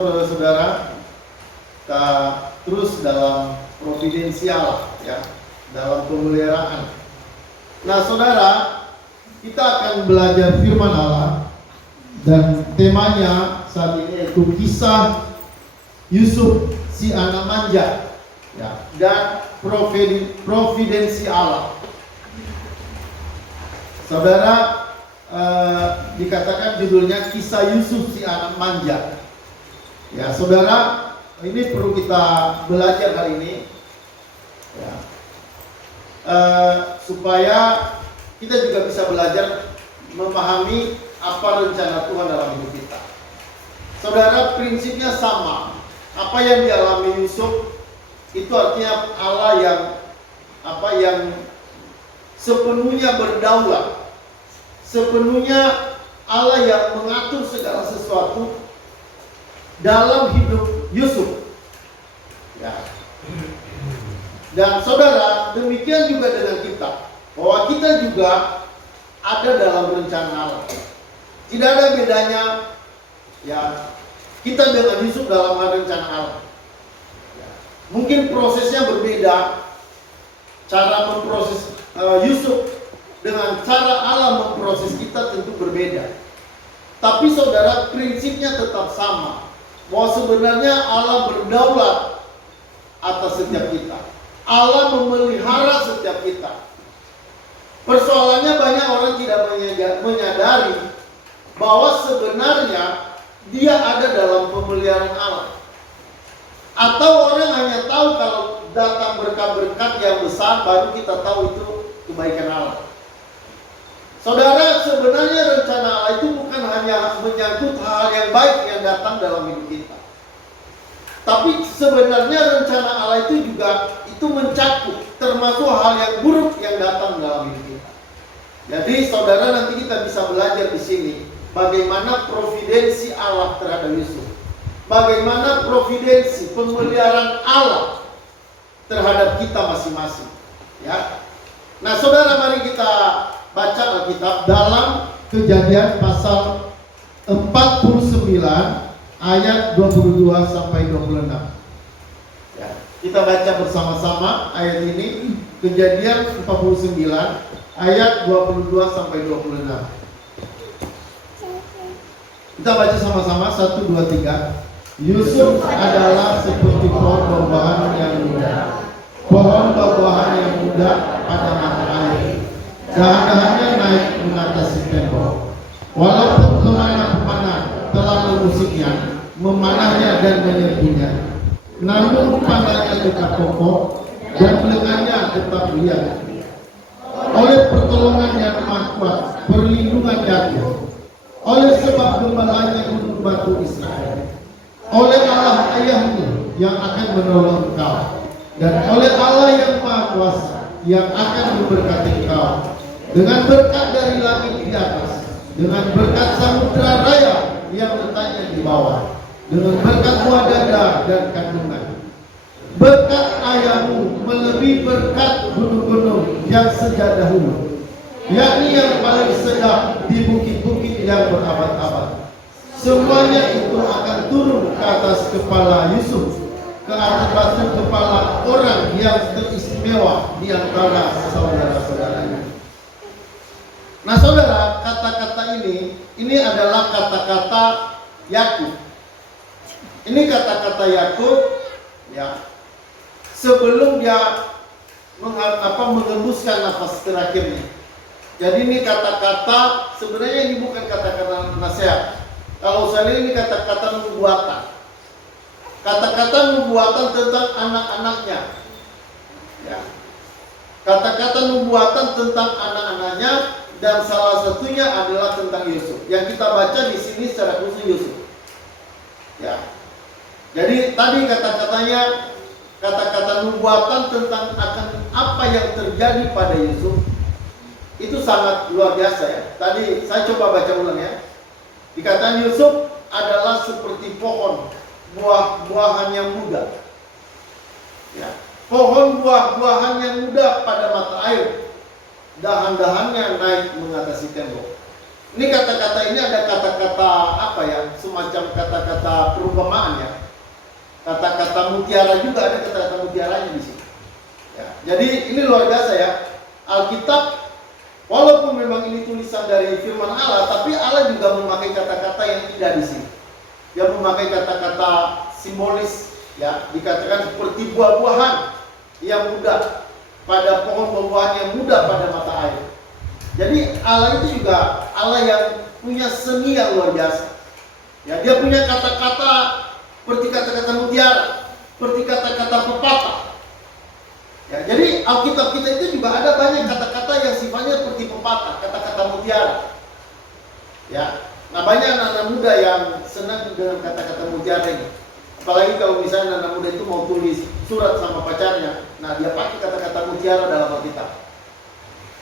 Saudara, kita terus dalam providensial ya, dalam pemeliharaan. Nah, saudara, kita akan belajar firman Allah dan temanya saat ini yaitu kisah Yusuf si anak manja ya, dan providensi Allah. Saudara, dikatakan judulnya kisah Yusuf si anak manja. Ya, saudara, ini perlu kita belajar hari ini, ya, supaya kita juga bisa belajar memahami apa rencana Tuhan dalam hidup kita. Saudara, prinsipnya sama. Apa yang dialami Yusuf itu artinya Allah yang sepenuhnya berdaulat, sepenuhnya Allah yang mengatur segala sesuatu dalam hidup Yusuf. Ya. Dan saudara, demikian juga dengan kita, bahwa kita juga ada dalam rencana Allah. Tidak ada bedanya ya kita dengan Yusuf dalam rencana Allah. Ya. Mungkin prosesnya berbeda, cara memproses Yusuf dengan cara Allah memproses kita tentu berbeda. Tapi saudara, prinsipnya tetap sama. Bahwa sebenarnya Allah berdaulat atas setiap kita. Allah memelihara setiap kita. Persoalannya banyak orang tidak menyadari bahwa sebenarnya dia ada dalam pemeliharaan Allah. Atau orang hanya tahu kalau datang berkat-berkat yang besar, baru kita tahu itu kebaikan Allah. Saudara, sebenarnya rencana Allah itu bukan hanya menyangkut hal yang baik yang datang dalam hidup kita. Tapi sebenarnya rencana Allah itu juga mencakup termasuk hal yang buruk yang datang dalam hidup kita. Jadi saudara, nanti kita bisa belajar di sini bagaimana providensi Allah terhadap Yusuf. Bagaimana providensi pemeliharaan Allah terhadap kita masing-masing. Ya. Nah, saudara, mari kita baca Alkitab dalam Kejadian pasal 49 ayat 22 sampai 26. Ya, kita baca bersama-sama ayat ini, Kejadian 49 ayat 22 sampai 26. Kita baca sama-sama, 1, 2, 3. Yusuf adalah seperti pohon buah-buahan yang muda, pohon buah-buahan yang muda pada mata air. Dahan-dahannya naik mengatasi tembok. Walaupun pemanah telah mengusiknya, memanahnya dan menyerbnya, namun panahnya tetap kokoh dan lengannya tetap liat. Oleh pertolongan yang maha kuat, perlindungan Yakub, oleh sebab gembalanya gunung batu Israel, oleh Allah ayahmu yang akan menolong engkau, dan oleh Allah yang maha kuasa yang akan memberkati engkau dengan berkat dari langit di atas, dengan berkat samudera raya yang letaknya di bawah, dengan berkat buah dada dan kandungan. Berkat ayahmu melebihi berkat gunung-gunung yang sejak dahulu, yakni yang paling sedap di bukit-bukit yang berabad-abad. Semuanya itu akan turun ke atas kepala Yusuf, ke atas kepala orang yang teristimewa di antara saudara-saudaranya. Nah, saudara, kata-kata ini adalah kata-kata Yakub. Ini kata-kata Yakub ya, sebelum dia mengembuskan nafas terakhirnya. Jadi ini kata-kata, sebenarnya ini bukan kata-kata nasihat. Kalau saya ini kata-kata nubuatan. Kata-kata nubuatan tentang anak-anaknya. Ya. Kata-kata nubuatan tentang anak-anaknya, dan salah satunya adalah tentang Yusuf. Yang kita baca di sini secara khusus Yusuf. Ya. Jadi tadi kata-katanya, kata-kata nubuatan tentang akan apa yang terjadi pada Yusuf itu sangat luar biasa ya. Tadi saya coba baca ulang ya. Dikatakan Yusuf adalah seperti pohon buah-buahan yang muda. Ya. Pohon buah-buahan yang muda pada mata air. Dahan-dahannya naik mengatasi tembok. Ini kata-kata ini ada kata-kata apa ya? Semacam kata-kata perumpamaan ya. Kata-kata mutiara juga ada kata-kata mutiaranya di sini. Ya, jadi ini luar biasa ya. Alkitab walaupun memang ini tulisan dari firman Allah, tapi Allah juga memakai kata-kata yang indah di sini. Dia memakai kata-kata simbolis ya, dikatakan seperti buah-buahan yang muda pada pohon buah-buahan yang muda pada mata air. Jadi Allah itu juga Allah yang punya seni yang luar biasa. Ya, dia punya kata-kata seperti kata-kata mutiara, seperti kata-kata pepatah. Ya, jadi Alkitab kita itu juga ada banyak kata-kata yang sifatnya seperti pepatah, kata-kata mutiara. Ya, nah banyak anak-anak muda yang senang dengan kata-kata mutiara ini. Apalagi kalau misalnya anak muda itu mau tulis surat sama pacarnya, nah dia pakai kata-kata mutiara dalam Alkitab.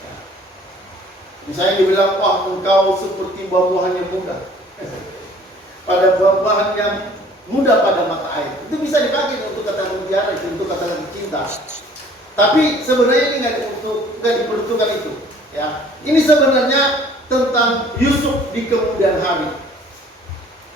Ya. Misalnya dibilang, wah engkau seperti buah-buahan yang muda. Pada buah-buahan yang muda pada mata air. Itu bisa dipakai untuk kata mutiara, untuk kata-kata cinta. Tapi sebenarnya ini nggak diperuntukkan itu. Ya, ini sebenarnya tentang Yusuf di kemudian hari.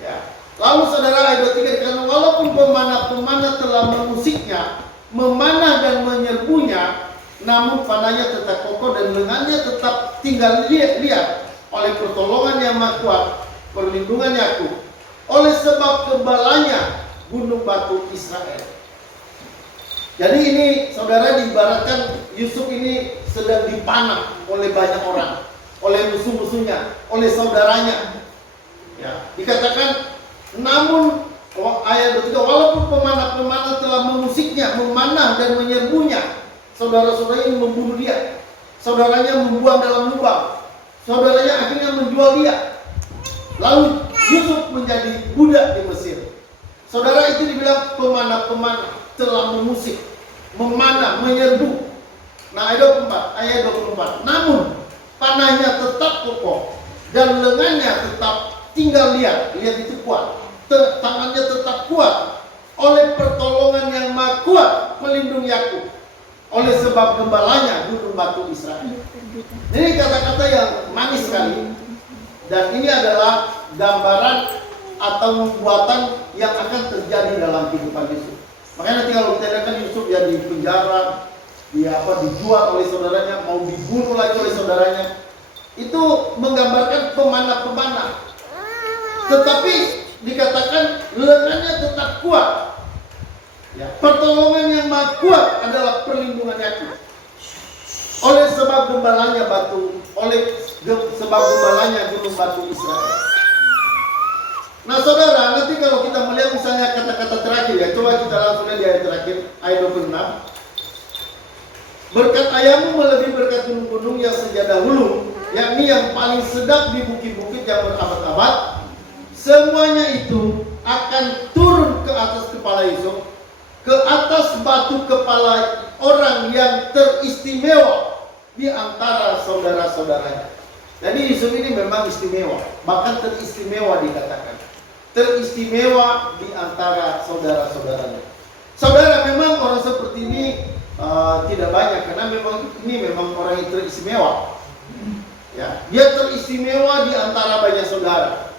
Ya. Lalu saudara ayat 23 dikatakan walaupun pemanah-pemanah telah mengusiknya, memanah dan menyerbunya, namun panahnya tetap kokoh dan lengannya tetap tinggal lihat oleh pertolongan yang maha kuat, perlindungan Yakub, oleh sebab kebalanya gunung batu Israel. Jadi ini saudara diibaratkan Yusuf ini sedang dipanah oleh banyak orang, oleh musuh-musuhnya, oleh saudaranya. Ya, dikatakan namun ayat 23 walaupun pemanah-pemanah telah mengusiknya, memanah dan menyerbunya, saudara-saudara ini membunuh dia, saudaranya membuang dalam lubang, saudaranya akhirnya menjual dia. Lalu Yusuf menjadi budak di Mesir. Saudara itu dibilang pemanah-pemanah telah mengusik, memanah, menyerbu. Nah ayat 24. Namun panahnya tetap kokoh dan lengannya tetap tinggal lihat itu kuat. Tangannya tetap kuat oleh pertolongan yang maha kuat pelindung Yakub, oleh sebab gembalanya gunung batu Israel. Ini kata-kata yang manis sekali, dan ini adalah gambaran atau nubuatan yang akan terjadi dalam kehidupan Yusuf. Makanya nanti kalau kita lihat kan Yusuf ya di penjara, dijual oleh saudaranya, mau dibunuh lagi oleh saudaranya. Itu menggambarkan pemanah-pemanah. Tetapi dikatakan lengannya tetap kuat. Ya, pertolongan yang maha kuat adalah perlindungan Yakub. Oleh sebab gembalanya gunung batu Israel. Nah saudara, nanti kalau kita melihat misalnya kata-kata terakhir ya, coba kita langsung lihat di ayat terakhir, ayat 26. Berkat ayahmu melebihi berkat gunung-gunung yang sejak dahulu, yakni yang paling sedap di bukit-bukit yang berabad-abad. Semuanya itu akan turun ke atas kepala Yusuf, ke atas batu kepala orang yang teristimewa di antara saudara-saudaranya. Jadi Yusuf ini memang istimewa, bahkan teristimewa dikatakan. Teristimewa di antara saudara-saudaranya. Saudara, memang orang seperti ini tidak banyak, karena ini memang orang yang teristimewa. Ya, dia teristimewa di antara banyak saudara.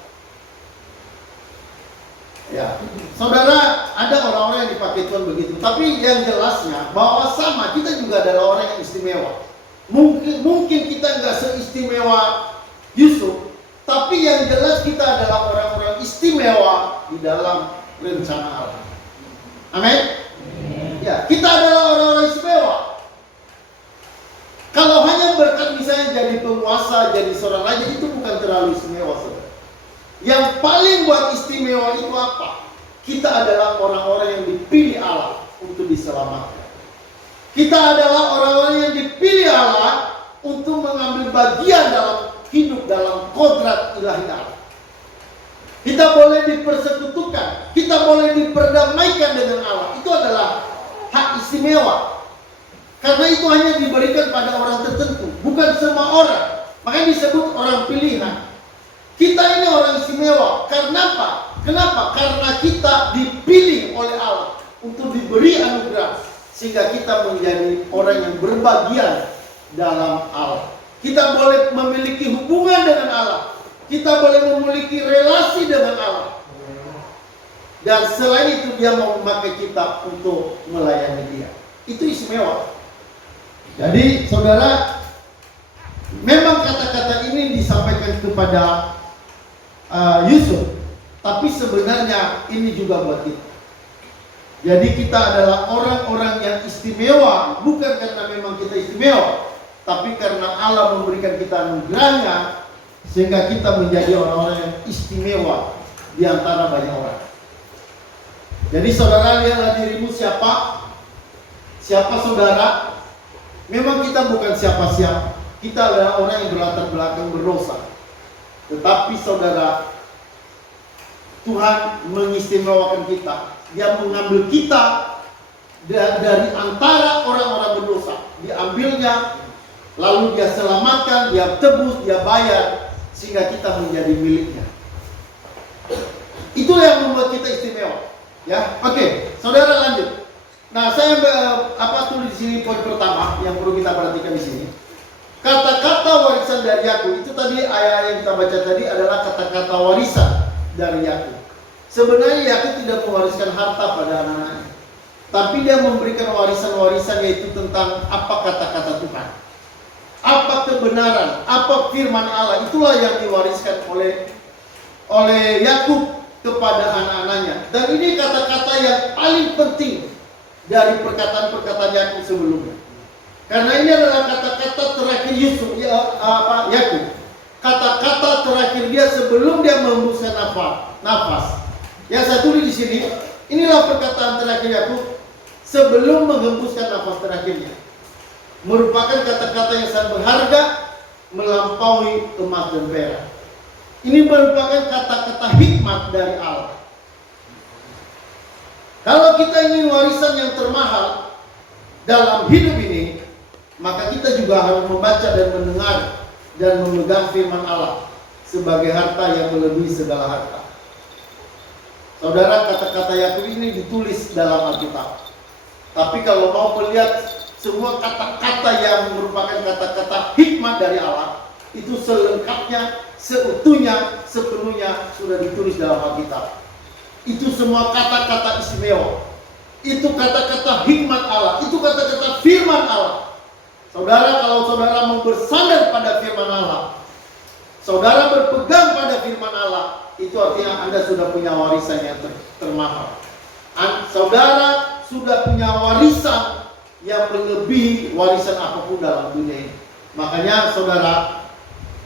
Ya, saudara, ada orang-orang yang dipakai Tuhan begitu. Tapi yang jelasnya bahwa sama, kita juga adalah orang yang istimewa. Mungkin kita nggak seistimewa Yusuf, tapi yang jelas kita adalah orang-orang istimewa di dalam rencana Allah. Amin. Ya, kita adalah orang-orang istimewa. Kalau hanya berkat misalnya jadi penguasa, jadi seorang raja, itu bukan terlalu istimewa, saudara. Yang paling buat istimewa itu apa? Kita adalah orang-orang yang dipilih Allah untuk diselamatkan. Kita adalah orang-orang yang dipilih Allah untuk mengambil bagian dalam hidup dalam kodrat ilahi Allah. Kita boleh dipersekutukan, kita boleh diperdamaikan dengan Allah. Itu adalah hak istimewa. Karena itu hanya diberikan pada orang tertentu, bukan semua orang. Makanya disebut orang pilihan. Kita ini orang istimewa. Karena apa? Kenapa? Karena kita dipilih oleh Allah untuk diberi anugerah, sehingga kita menjadi orang yang berbagian dalam Allah. Kita boleh memiliki hubungan dengan Allah kita boleh memiliki relasi dengan Allah. Dan selain itu dia mau memakai kita untuk melayani dia. Itu istimewa. Jadi saudara, memang kata-kata ini disampaikan kepada Yusuf, tapi sebenarnya ini juga buat kita. Jadi kita adalah orang-orang yang istimewa, bukan karena memang kita istimewa, tapi karena Allah memberikan kita anugerahnya, sehingga kita menjadi orang-orang yang istimewa di antara banyak orang. Jadi saudara, lihatlah dirimu siapa? Siapa saudara? Memang kita bukan siapa-siapa. Kita adalah orang yang berlatar belakang berdosa. Tetapi saudara, Tuhan mengistimewakan kita. Dia mengambil kita dari antara orang-orang berdosa. Diambilnya, lalu dia selamatkan, dia tebus, dia bayar, sehingga kita menjadi miliknya. Itulah yang membuat kita istimewa. Ya, oke, saudara lanjut. Nah, saya tulis di sini poin pertama yang perlu kita perhatikan di sini. Kata-kata warisan dari Yakub, itu tadi ayat yang kita baca tadi adalah kata-kata warisan dari Yakub. Sebenarnya Yakub tidak mewariskan harta pada anak-anaknya, tapi dia memberikan warisan-warisan, yaitu tentang apa kata-kata Tuhan, apa kebenaran, apa firman Allah. Itulah yang diwariskan oleh Yakub kepada anak-anaknya. Dan ini kata-kata yang paling penting dari perkataan-perkataan Yakub sebelumnya. Karena ini adalah kata-kata terakhir Yakub. Kata-kata terakhir dia sebelum dia menghembuskan nafas. Ya, saya tulis di sini. Inilah perkataan terakhir Yakub sebelum menghembuskan nafas terakhirnya. Merupakan kata-kata yang sangat berharga, melampaui emas dan perak. Ini merupakan kata-kata hikmat dari Allah. Kalau kita ingin warisan yang termahal dalam hidup ini, maka kita juga harus membaca dan mendengar dan memegang firman Allah sebagai harta yang melebihi segala harta. Saudara, kata-kata Yakub ini ditulis dalam Alkitab. Tapi kalau mau melihat semua kata-kata yang merupakan kata-kata hikmat dari Allah, itu selengkapnya, seutuhnya, sepenuhnya sudah ditulis dalam Alkitab. Itu semua kata-kata istimewa. Itu kata-kata hikmat Allah. Itu kata-kata firman Allah. Saudara, kalau saudara mau bersandar pada firman Allah, saudara berpegang pada firman Allah, itu artinya Anda sudah punya warisan yang termahal. Saudara sudah punya warisan yang melebihi warisan apapun dalam dunia ini. Makanya saudara,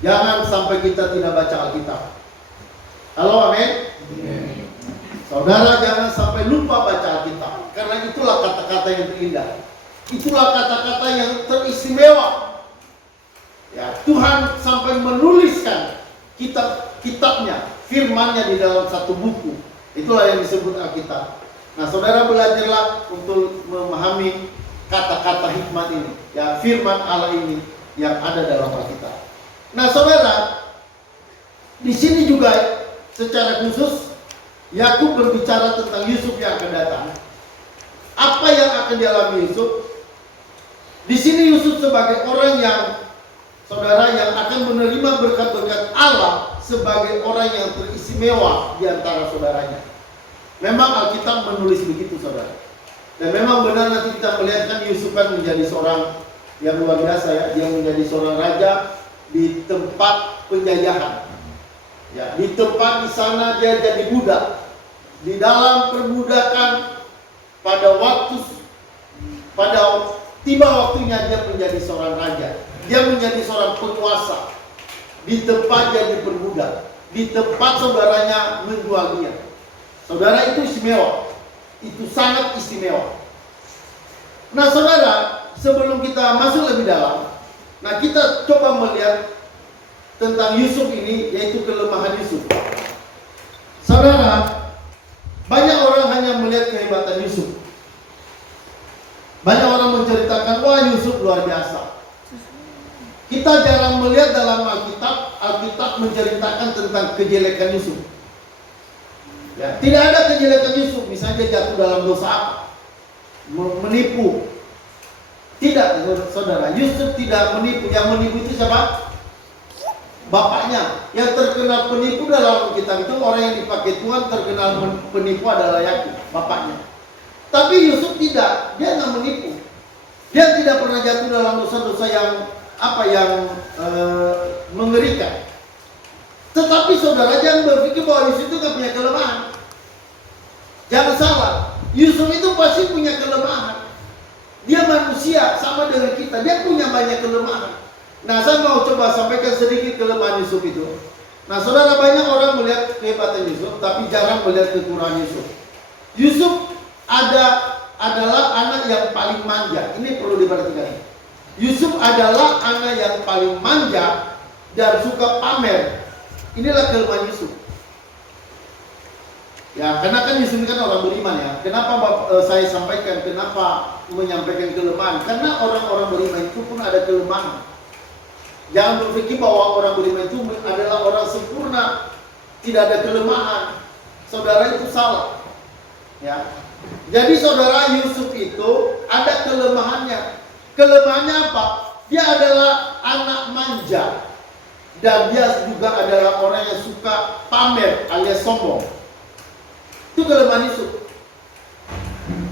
jangan sampai kita tidak baca Alkitab. Halo, amin? Saudara, jangan sampai lupa baca Alkitab. Karena itulah kata-kata yang terindah. Itulah kata-kata yang teristimewa. Ya, Tuhan sampai menuliskan kitabnya, firman-Nya di dalam satu buku. Itulah yang disebut Alkitab. Nah, saudara belajarlah untuk memahami kata-kata hikmat ini, ya, firman Allah ini yang ada dalam Alkitab. Nah, saudara, di sini juga secara khusus Yakub berbicara tentang Yusuf yang akan datang. Apa yang akan dialami Yusuf? Di sini Yusuf sebagai orang yang, saudara, yang akan menerima berkat-berkat Allah sebagai orang yang teristimewa di antara saudaranya. Memang Alkitab menulis begitu, saudara. Dan memang benar nanti kita melihat kan Yusuf kan menjadi seorang yang luar biasa, ya. Dia menjadi seorang raja di tempat penjajahan. Ya, di tempat di sana dia jadi budak. Di dalam perbudakan pada tiba waktunya dia menjadi seorang raja. Dia menjadi seorang penguasa. Di tempat dia diperbudak. Di tempat saudaranya menjual dia. Saudara, itu istimewa. Itu sangat istimewa. Nah, saudara, sebelum kita masuk lebih dalam, nah kita coba melihat tentang Yusuf ini, yaitu kelemahan Yusuf. Saudara, banyak orang hanya melihat kehebatan Yusuf. Banyak orang menceritakan, wah Yusuf luar biasa. Kita jarang melihat dalam Alkitab menceritakan tentang kejelekan Yusuf. Ya, tidak ada kejelekan Yusuf, misalnya dia jatuh dalam dosa apa? Menipu. Tidak, saudara, Yusuf tidak menipu. Yang menipu itu siapa? bapaknya. Yang terkenal penipu dalam kitab itu, orang yang dipakai Tuhan terkenal penipu adalah Yakub, bapaknya. Tapi Yusuf tidak, dia nggak menipu. Dia tidak pernah jatuh dalam dosa-dosa yang mengerikan. Tetapi saudara jangan berpikir bahwa Yusuf itu nggak punya kelemahan. Jangan salah, Yusuf itu pasti punya kelemahan. Dia manusia sama dengan kita, dia punya banyak kelemahan. Nah, saya mau coba sampaikan sedikit kelemahan Yusuf itu. Nah, saudara, banyak orang melihat kehebatan Yusuf, tapi jarang melihat kekurangan Yusuf. Yusuf adalah anak yang paling manja. Ini perlu diperhatikan. Yusuf adalah anak yang paling manja dan suka pamer. Inilah kelemahan Yusuf. Ya, karena kan Yusuf kan orang beriman ya. Kenapa saya sampaikan, kenapa menyampaikan kelemahan? Karena orang-orang beriman itu pun ada kelemahan. Jangan berpikir bahwa orang beriman itu adalah orang sempurna, tidak ada kelemahan. Saudara, itu salah. Ya. Jadi saudara, Yusuf itu ada kelemahannya. Kelemahannya apa? Dia adalah anak manja. Dan dia juga adalah orang yang suka pamer alias sombong. Itu kelemahan Yusuf.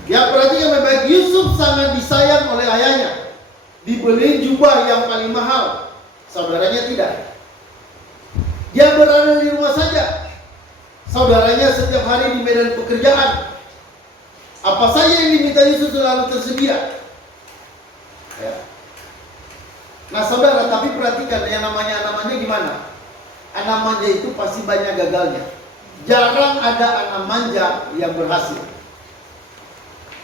Ya, perhatikan baik-baik. Yusuf sangat disayang oleh ayahnya. Dibeli jubah yang paling mahal. Saudaranya tidak. Dia berada di rumah saja. Saudaranya setiap hari di medan pekerjaan. Apa saja yang diminta Yusuf selalu tersedia. Ya. Nah saudara, tapi perhatikan yang namanya gimana? Anak manja itu pasti banyak gagalnya. Jarang ada anak manja yang berhasil.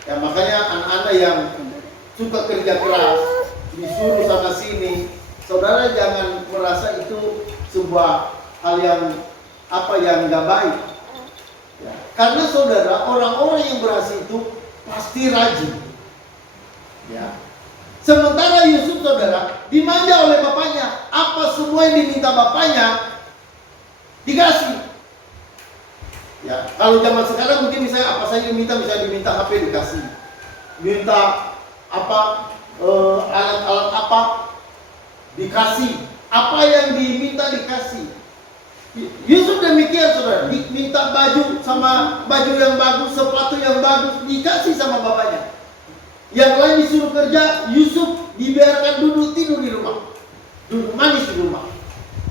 Ya, makanya anak-anak yang suka kerja keras, disuruh sana sini, saudara jangan merasa itu sebuah hal yang nggak baik. Ya, karena saudara, orang-orang yang berhasil itu pasti rajin. Ya. Sementara Yusuf saudara dimanja oleh bapaknya. Apa semua yang diminta bapaknya dikasih. Ya, kalau zaman sekarang mungkin misalnya apa saja diminta, misalnya diminta HP dikasih, minta alat-alat apa dikasih, apa yang diminta dikasih. Yusuf demikian saudara, diminta baju yang bagus, sepatu yang bagus, dikasih sama bapaknya. Yang lain disuruh kerja, Yusuf dibiarkan duduk tidur di rumah, duduk manis di rumah.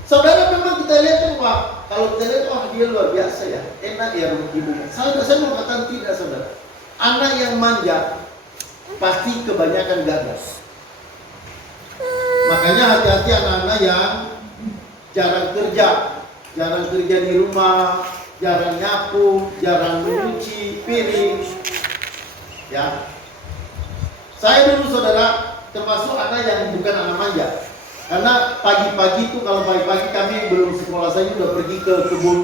Saudara, memang kita lihat wah, kalau kita lihat wah dia luar biasa ya, enak ya hidupnya. Saya mau katakan tidak saudara. Anak yang manja pasti kebanyakan gagal. Makanya hati-hati anak-anak yang jarang kerja di rumah, jarang nyapu, jarang mencuci piring. Ya. Saya dulu saudara termasuk anak yang bukan anak manja. Karena pagi-pagi itu, kalau pagi-pagi kami belum sekolah, saya sudah pergi ke kebun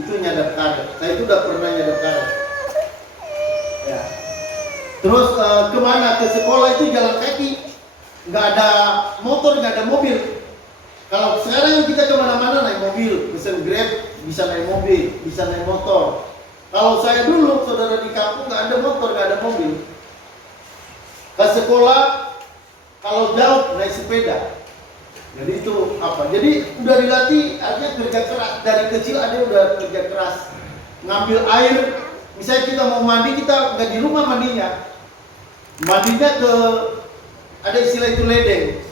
itu nyadap karet. Saya itu udah pernah nyadap karet. Ya. Terus kemana ke sekolah itu jalan kaki, nggak ada motor, nggak ada mobil. Kalau sekarang kita kemana-mana naik mobil, pesen Grab, bisa naik mobil, bisa naik motor. Kalau saya dulu saudara di kampung nggak ada motor, nggak ada mobil. Ke sekolah kalau jauh naik sepeda. Jadi itu apa? Jadi udah dilatih, artinya kerja keras. Dari kecil ada udah kerja keras. Ngambil air, misalnya kita mau mandi, kita nggak di rumah mandinya. Mandinya ke, ada istilah itu ledeng.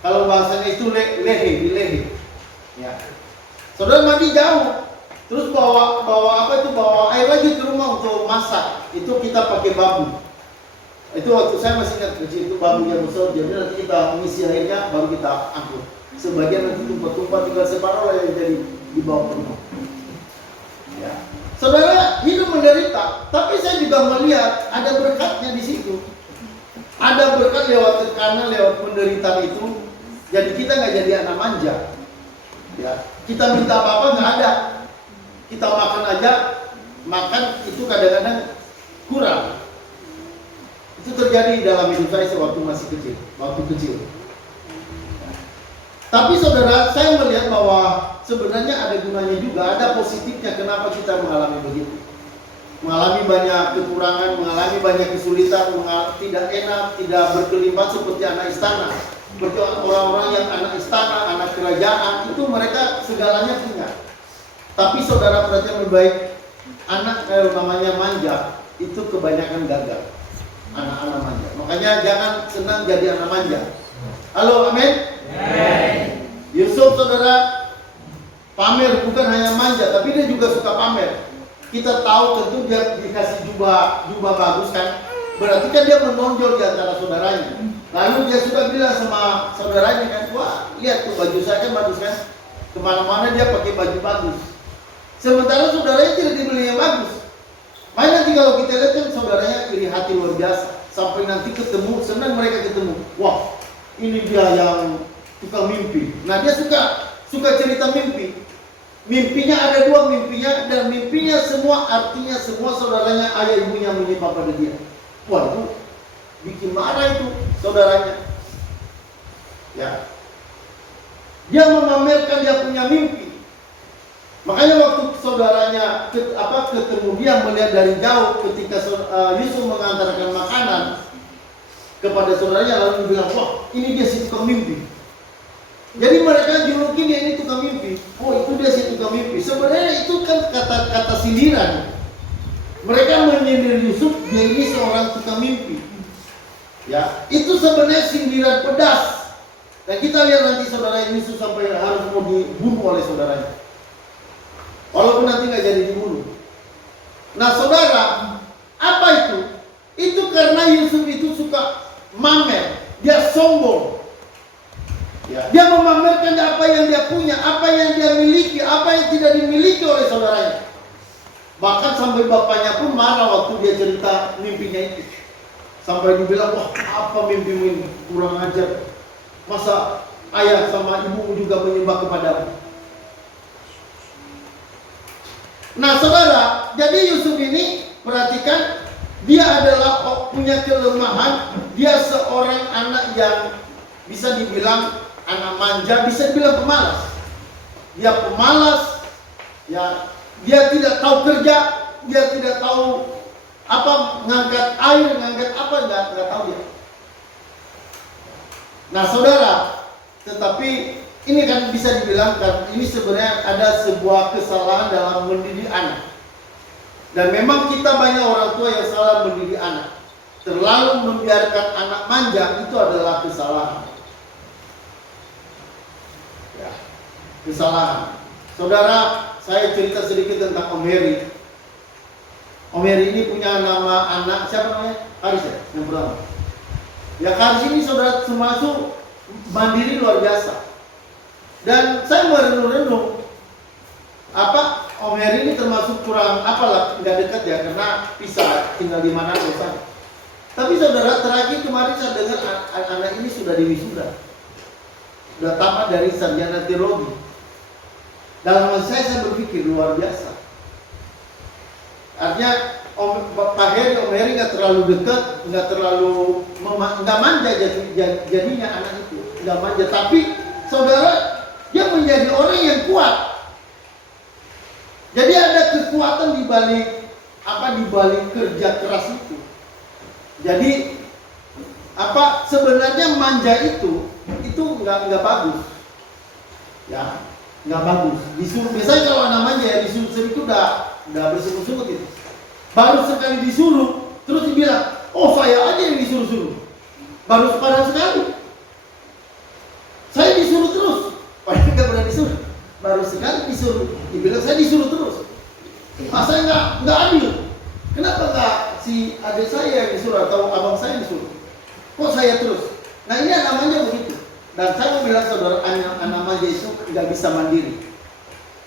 Kalau bahasanya itu lehe, di lehe. Ya. Saudara mandi jauh. Terus bawa air lagi ke rumah untuk masak. Itu kita pakai bambu. Itu waktu saya masih ingat kecil, itu bambunya besar, jadi nanti kita mengisi airnya baru kita angkut. Sebagian nanti tumpah-tumpah, tinggal separuh lah yang jadi dibawa ke rumah. Ya. Saudara hidup menderita, tapi saya juga melihat ada berkatnya di situ. Ada berkat lewat tekanan, lewat penderitaan itu. Jadi kita nggak jadi anak manja. Ya. Kita minta apa-apa nggak ada. Kita makan aja, makan itu kadang-kadang kurang. Itu terjadi dalam hidup saya sewaktu masih kecil, waktu kecil. Tapi saudara, saya melihat bahwa sebenarnya ada gunanya juga, ada positifnya kenapa kita mengalami begitu. Mengalami banyak kekurangan, mengalami banyak kesulitan, tidak enak, tidak berkelimpahan seperti anak istana. Seperti orang-orang yang anak istana, anak kerajaan, itu mereka segalanya punya. Tapi saudara perhatian lebih baik, anak namanya manja, itu kebanyakan gagal. Anak-anak manja. Makanya jangan senang jadi anak manja. Halo, amin? Yusuf saudara pamer, bukan hanya manja, tapi dia juga suka pamer. Kita tahu tentu dia dikasih jubah bagus kan, berarti kan dia menonjol di antara saudaranya. Lalu dia suka bilang sama saudaranya kan, wah lihat tuh baju saya kan bagus kan, kemana-mana dia pakai baju bagus. Sementara saudaranya tidak dibeli yang bagus. Makanya nanti kalau kita lihat kan saudaranya iri hati luar biasa, sampai nanti ketemu, senang mereka ketemu. Wah ini dia yang tukang mimpi. Nah dia suka cerita mimpi. Mimpinya ada dua mimpinya, dan mimpinya semua artinya semua saudaranya ayah ibunya menyimpan pada dia. Wah itu bikin marah itu saudaranya. Ya, dia memamerkan dia punya mimpi. Makanya waktu saudaranya ketemu dia melihat dari jauh ketika Yusuf mengantarkan makanan kepada saudaranya, lalu bilang, wah ini dia si tukang mimpi. Jadi mereka julukin dia ini tukang mimpi. Oh itu dia si tukang mimpi. Sebenarnya itu kan kata-kata sindiran. Mereka menyindir Yusuf, dia ini seorang tukang mimpi. Ya, itu sebenarnya sindiran pedas. Dan kita lihat nanti saudara Yusuf sampai harus mau dibunuh oleh saudaranya. Walaupun nanti nggak jadi dibunuh. Nah saudara, apa itu? Itu karena Yusuf itu suka mamer, dia sombong. Ya, dia memamerkan apa yang dia punya, apa yang dia miliki, apa yang tidak dimiliki oleh saudaranya. Bahkan sampai bapaknya pun marah waktu dia cerita mimpinya itu. Sampai dibilang, wah apa mimpimu ini, kurang ajar. Masa ayah sama ibu juga menyembah kepadamu. Nah saudara, jadi Yusuf ini perhatikan, dia adalah punya kelemahan. Dia seorang anak yang bisa dibilang anak manja, bisa dibilang pemalas. Dia pemalas, ya, dia tidak tahu kerja, dia tidak tahu apa ngangkat air, ngangkat apa, nggak tahu dia. Nah saudara, tetapi ini kan bisa dibilang kan ini sebenarnya ada sebuah kesalahan dalam mendidik anak. Dan memang kita banyak orang tua yang salah mendidik anak. Terlalu membiarkan anak manja itu adalah kesalahan. Kesalahan. Saudara, saya cerita sedikit tentang Om Heri. Om Heri ini punya nama anak, siapa namanya? Karis ya, yang pertama. Ya Karis ini saudara termasuk mandiri luar biasa. Dan saya merenung-renung, Om Heri ini termasuk kurang nggak dekat ya, karena pisah tinggal di mana bosan. Tapi saudara, terakhir kemarin saya dengar anak ini sudah diwisuda, sudah tamat dari sarjana teologi. Dalam hati saya berpikir luar biasa. Artinya Pak Heri, Om Heri nggak terlalu dekat, nggak terlalu nggak manja jadinya anak itu, nggak manja. Tapi saudara, dia menjadi orang yang kuat. Jadi ada kekuatan di balik kerja keras itu. Jadi sebenarnya manja itu nggak bagus, ya. Nggak bagus. Disuruh, biasanya kalau anak manja ya disuruh itu udah bersungut-sungut itu. Baru sekali disuruh, terus dibilang, oh saya aja yang disuruh-suruh. Baru sepadan sekali. Saya disuruh terus. Padahal nggak pernah disuruh. Baru sekali disuruh, dibilang saya disuruh terus. Masa nggak adil. Kenapa nggak si adik saya yang disuruh atau abang saya yang disuruh? Kok saya terus? Nah ini anak manja begitu. Dan saya mau bilang saudara, anak manja itu nggak bisa mandiri,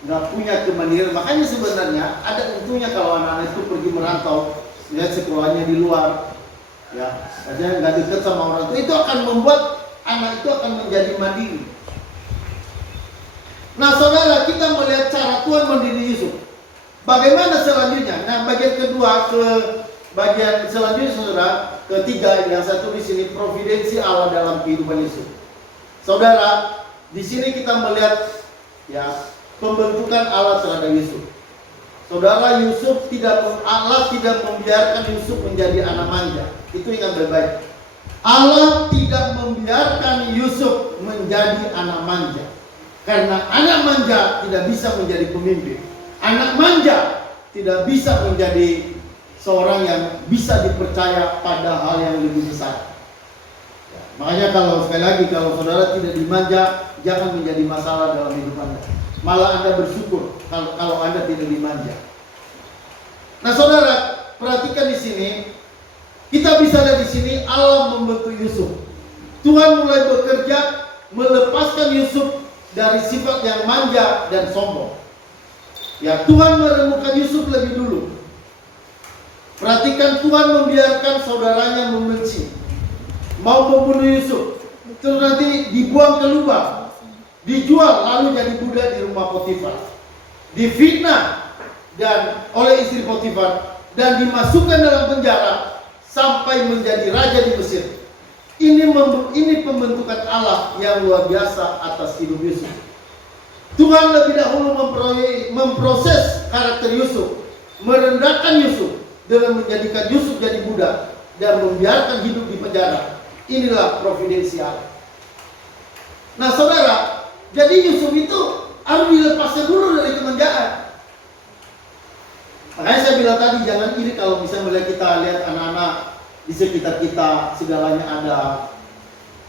nggak punya kemandirian. Makanya sebenarnya ada untungnya kalau anak-anak itu pergi merantau, ya sekolahnya di luar, ya, artinya nggak dekat sama orang tua. Itu akan membuat anak itu akan menjadi mandiri. Nah saudara, kita melihat cara Tuhan mendidik Yusuf. Bagaimana selanjutnya? Nah bagian kedua bagian selanjutnya saudara, ketiga yang saya tulis di sini, providensi Allah dalam kehidupan Yusuf. Saudara, di sini kita melihat ya pembentukan Allah terhadap Yusuf. Saudara, Allah tidak membiarkan Yusuf menjadi anak manja. Itu yang baik-baik. Allah tidak membiarkan Yusuf menjadi anak manja. Karena anak manja tidak bisa menjadi pemimpin. Anak manja tidak bisa menjadi seorang yang bisa dipercaya pada hal yang lebih besar. Ya, makanya kalau sekali lagi, kalau saudara tidak dimanja, jangan menjadi masalah dalam hidup Anda. Malah Anda bersyukur kalau Anda tidak dimanja. Nah saudara, perhatikan di sini, kita bisa lihat di sini Allah membentuk Yusuf. Tuhan mulai bekerja melepaskan Yusuf dari sifat yang manja dan sombong. Ya, Tuhan menemukan Yusuf lebih dulu. Perhatikan, Tuhan membiarkan saudaranya membenci, mau membunuh Yusuf, terus nanti dibuang ke lubang, dijual lalu jadi budak di rumah Potifar, difitnah dan oleh istri Potifar dan dimasukkan dalam penjara sampai menjadi raja di Mesir. Ini pembentukan Allah yang luar biasa atas hidup Yusuf. Tuhan lebih dahulu memproses karakter Yusuf, merendahkan Yusuf dengan menjadikan Yusuf jadi budak dan membiarkan hidup di penjara. Inilah providensial. Nah saudara, jadi Yusuf itu harus dilepaskan dulu dari kemanjaan. Makanya saya bilang tadi, jangan iri kalau misalnya melihat kita lihat anak-anak di sekitar kita segalanya ada.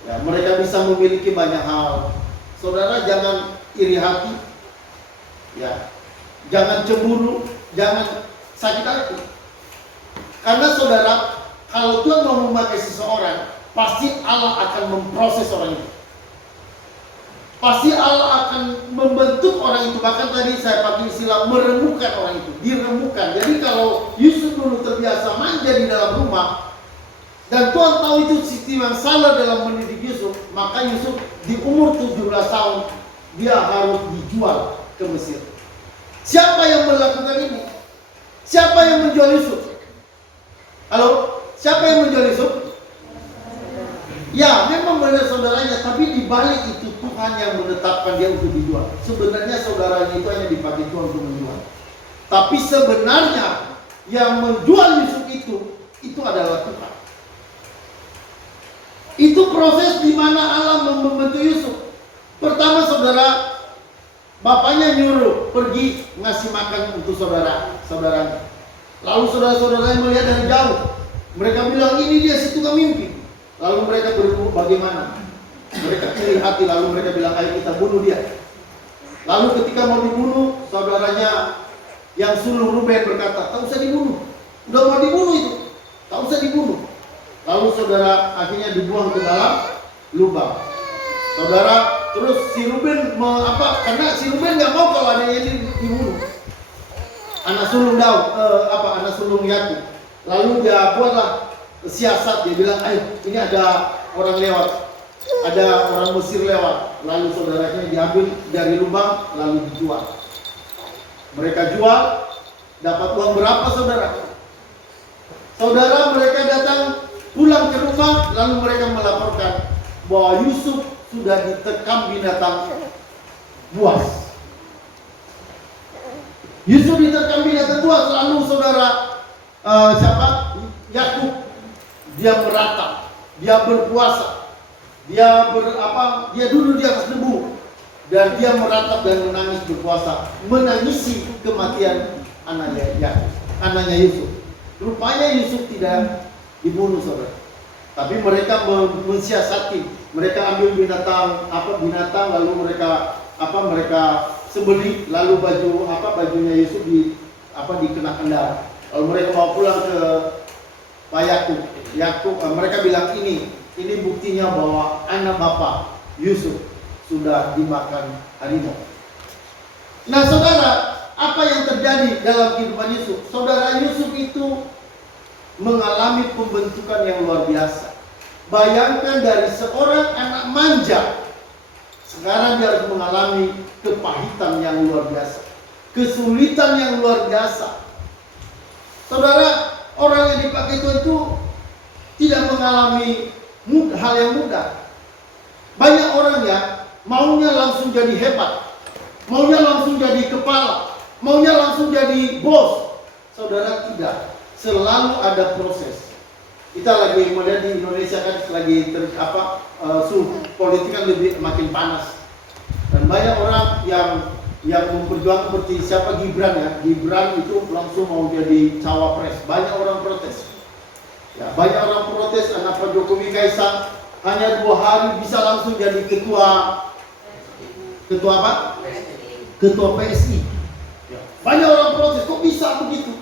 Ya, mereka bisa memiliki banyak hal. Saudara jangan iri hati. Ya, jangan cemburu, jangan sakit hati. Karena saudara, kalau Tuhan mau memakai seseorang, pasti Allah akan memproses orang itu. Pasti Allah akan membentuk orang itu. Bahkan tadi saya pakai istilah meremukkan orang itu, diremukkan. Jadi kalau Yusuf dulu terbiasa manja di dalam rumah, dan Tuhan tahu itu sistem yang salah dalam mendidik Yusuf, maka Yusuf di umur 17 tahun dia harus dijual ke Mesir. Siapa yang melakukan ini? Siapa yang menjual Yusuf? Halo? Siapa yang menjual Yusuf? Ya, memang benar saudaranya, tapi di balik itu Tuhan yang menetapkan dia untuk dijual. Sebenarnya saudaranya itu hanya dipakai Tuhan untuk menjual. Tapi sebenarnya yang menjual Yusuf itu adalah Tuhan. Itu proses di mana Allah membentuk Yusuf. Pertama saudara, bapaknya nyuruh pergi ngasih makan untuk saudaranya. Lalu saudara-saudaranya melihat dari jauh. Mereka bilang ini dia si tukang mimpi. Lalu mereka bergumul bagaimana? Mereka iri hati, lalu mereka bilang ayo kita bunuh dia. Lalu ketika mau dibunuh, saudaranya yang sulung Ruben berkata, tak usah dibunuh. Udah mau dibunuh itu, tak usah dibunuh. Lalu saudara akhirnya dibuang ke dalam lubang. Saudara, terus si Ruben karena si Ruben nggak mau kalau adanya ini dibunuh. Anak sulung anak sulung Yakub. Lalu dia buatlah siasat, dia bilang, ayo ini ada orang lewat, ada orang Mesir lewat. Lalu saudaranya diambil dari lubang, lalu dijual. Mereka jual, dapat uang berapa saudara? Saudara, mereka datang pulang ke rumah, lalu mereka melaporkan bahwa Yusuf sudah diterkam binatang buas. Yusuf diterkam binatang buas, lalu saudara Yakub, dia meratap, dia berpuasa, dia duduk di atas debu dan dia meratap dan menangis berpuasa, menangisi kematian anaknya Yusuf. Rupanya Yusuf tidak dibunuh saudara, tapi mereka mensiasati, mereka ambil binatang lalu mereka sembelih, lalu bajunya Yusuf dikenakan darah. Lalu mereka bawa pulang ke Pak Yakub. Mereka bilang ini buktinya bahwa anak bapak Yusuf sudah dimakan harimau. Nah saudara, apa yang terjadi dalam kehidupan Yusuf? Saudara, Yusuf itu mengalami pembentukan yang luar biasa. Bayangkan dari seorang anak manja, sekarang dia harus mengalami kepahitan yang luar biasa, kesulitan yang luar biasa. Saudara, orang yang dipakai Tuhan itu tidak mengalami hal yang mudah. Banyak orang ya maunya langsung jadi hebat, maunya langsung jadi kepala, maunya langsung jadi bos. Saudara, tidak. Selalu ada proses. Kita lagi melihat di Indonesia kan lagi suhu politik kan lebih makin panas. Dan banyak orang yang memperjuangkan seperti siapa Gibran ya. Gibran itu langsung mau jadi cawapres. Banyak orang protes. Ya, banyak orang protes karena Pak Jokowi Kaisang hanya 2 hari bisa langsung jadi ketua apa? Ketua PSI. Ya. Banyak orang protes, kok bisa begitu?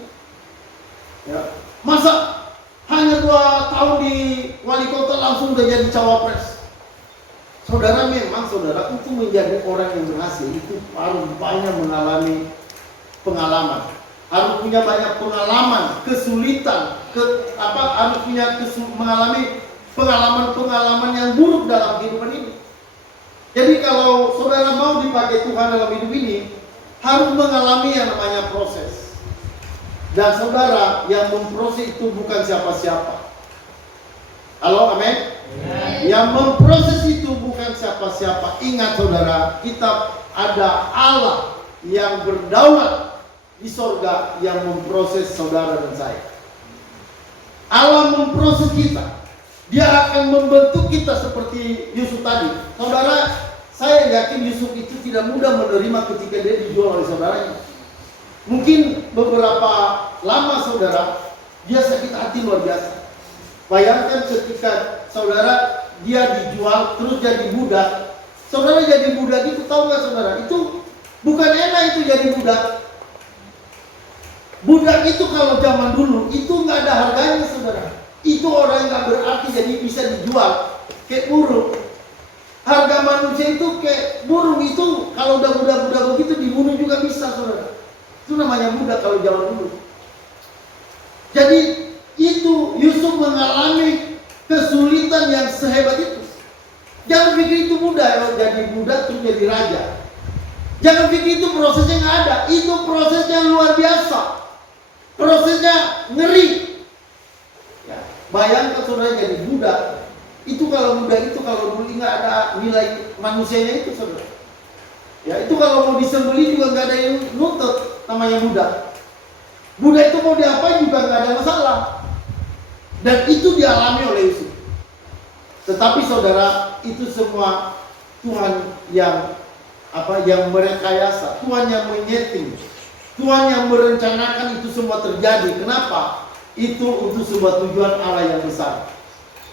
Ya. Masa hanya 2 tahun di wali kota langsung udah jadi cawapres? Saudara, memang saudara untuk menjadi orang yang berhasil itu harus banyak mengalami pengalaman, harus punya banyak pengalaman, kesulitan, harus punya mengalami pengalaman-pengalaman yang buruk dalam kehidupan ini. Jadi kalau saudara mau dipakai Tuhan dalam hidup ini, harus mengalami yang namanya proses. Dan saudara, yang memproses itu bukan siapa-siapa. Halo, amin? Yang memproses itu bukan siapa-siapa. Ingat saudara, kita ada Allah yang berdaulat di sorga yang memproses saudara dan saya. Allah memproses kita. Dia akan membentuk kita seperti Yusuf tadi. Saudara, saya yakin Yusuf itu tidak mudah menerima ketika dia dijual oleh saudaranya. Mungkin beberapa lama saudara, dia sakit hati luar biasa. Bayangkan ketika saudara dia dijual terus jadi budak. Saudara jadi budak itu, tahu nggak saudara? Itu bukan enak itu jadi budak. Budak itu kalau zaman dulu itu nggak ada harganya saudara. Itu orang yang nggak berarti, jadi bisa dijual kayak burung. Harga manusia itu kayak burung itu, kalau udah budak-budak begitu dibunuh juga bisa saudara. Itu namanya budak kalau zaman dulu. Jadi itu Yusuf mengalami kesulitan yang sehebat itu. Jangan pikir itu mudah kalau jadi budak terus jadi raja. Jangan pikir itu prosesnya nggak ada. Itu prosesnya luar biasa. Prosesnya ngeri. Ya, bayangkan saudara jadi budak. Itu kalau budak itu kalau dulu nggak ada nilai manusianya itu saudara. Ya, itu kalau mau disembelih juga nggak ada yang nuntut. Namanya budak. Budak itu mau diapain juga nggak ada masalah. Dan itu dialami oleh Yusuf. Tetapi saudara, itu semua Tuhan yang merekayasa, Tuhan yang menyeting, Tuhan yang merencanakan itu semua terjadi. Kenapa? Itu untuk sebuah tujuan Allah yang besar.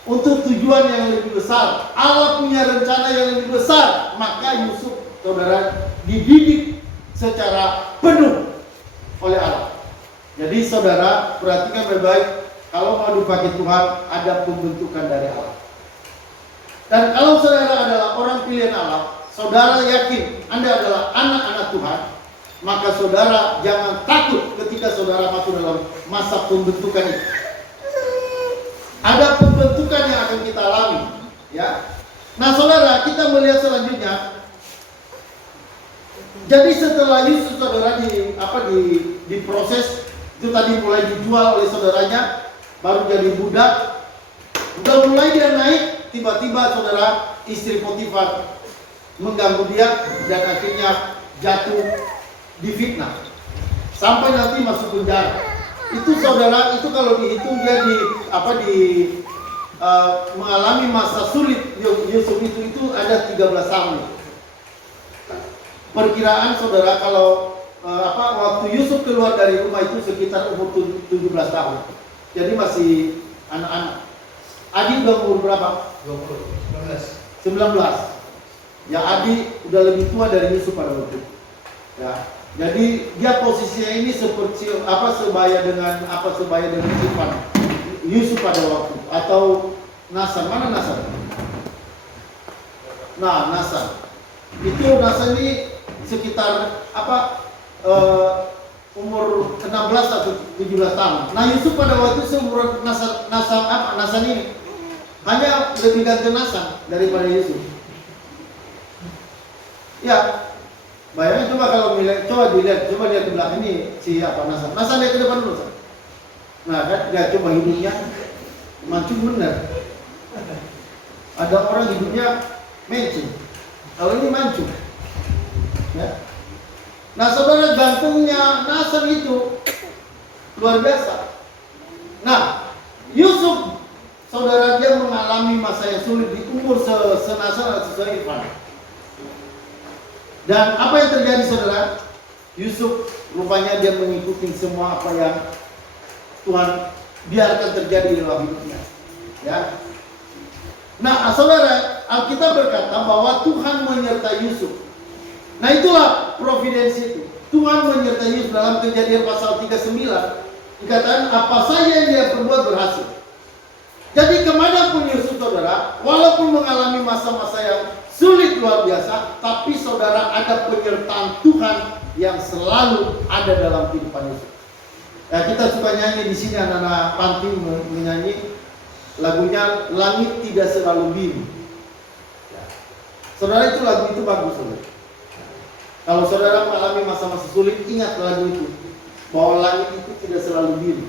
Untuk tujuan yang lebih besar. Allah punya rencana yang lebih besar. Maka Yusuf, saudara, dididik secara penuh oleh Allah. Jadi saudara, perhatikan baik-baik. Kalau mau dipakai Tuhan, ada pembentukan dari Allah. Dan kalau saudara adalah orang pilihan Allah, saudara yakin Anda adalah anak-anak Tuhan, maka saudara jangan takut ketika saudara masuk dalam masa pembentukan itu. Ada pembentukan yang akan kita alami, ya. Nah, saudara, kita melihat selanjutnya. Jadi setelah Yusuf saudara diproses, itu tadi mulai dijual oleh saudaranya, baru jadi budak. Udah mulai dia naik, tiba-tiba saudara istri Potifar mengganggu dia dan akhirnya jatuh difitnah sampai nanti masuk penjara. Itu saudara, itu kalau dihitung dia mengalami masa sulit. Yusuf itu ada 13 tahun. Perkiraan saudara kalau waktu Yusuf keluar dari rumah itu sekitar umur 17 tahun. Jadi masih anak-anak. Adi udah umur berapa? 19. Ya, Adi udah lebih tua dari Yusuf pada waktu itu. Ya. Jadi dia posisinya ini seperti sebaya dengan Sifan Yusuf pada waktu itu. Atau Nasan, mana Nasan? Nah, Nasan. Itu Nasan ini sekitar umur 16 atau 17 tahun. Nah, Yusuf pada waktu itu seumur Nasan ini. Hanya lebih ganteng Nasan daripada Yusuf. Ya, bayangin coba kalau coba lihat ke belakang ini siapa Nasan. Nasan lihat ke depan dulu. Nah, kan ya coba hidupnya mancung bener. Ada orang hidupnya mencung. Kalau ini mancung. Ya. Nah, saudara, gantungnya Nasan itu luar biasa. Nah, Yusuf saudara dia mengalami masa yang sulit di umur senasar atau seirfan. Dan apa yang terjadi saudara? Yusuf rupanya dia mengikuti semua apa yang Tuhan biarkan terjadi di dalam hidupnya. Ya. Nah, saudara, Alkitab berkata bahwa Tuhan menyertai Yusuf. Nah, itulah providensi itu. Tuhan menyertai Yusuf dalam Kejadian pasal 39. Dikatakan apa saja yang dia perbuat berhasil. Jadi kemanapun Yusuf saudara, walaupun mengalami masa-masa yang sulit luar biasa, tapi saudara ada penyertaan Tuhan yang selalu ada dalam kehidupan Yusuf. Ya, kita suka nyanyi di sini, anak-anak panti menyanyi lagunya Langit Tidak Selalu Biru. Ya. Saudara, itu lagu itu bagus saudara. Kalau saudara mengalami masa-masa sulit, ingat lagu itu, bahwa langit itu tidak selalu biru.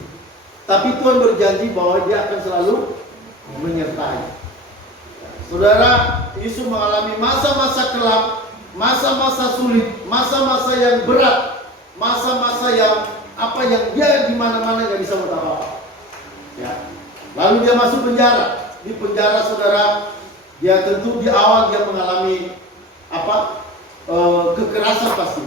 Tapi Tuhan berjanji bahwa Dia akan selalu menyertai. Saudara, Yusuf mengalami masa-masa kelam, masa-masa sulit, masa-masa yang berat, masa-masa yang dia di mana-mana nggak bisa buat apa-apa. Ya. Lalu dia masuk penjara. Di penjara saudara, dia tentu di awal dia mengalami kekerasan pasti.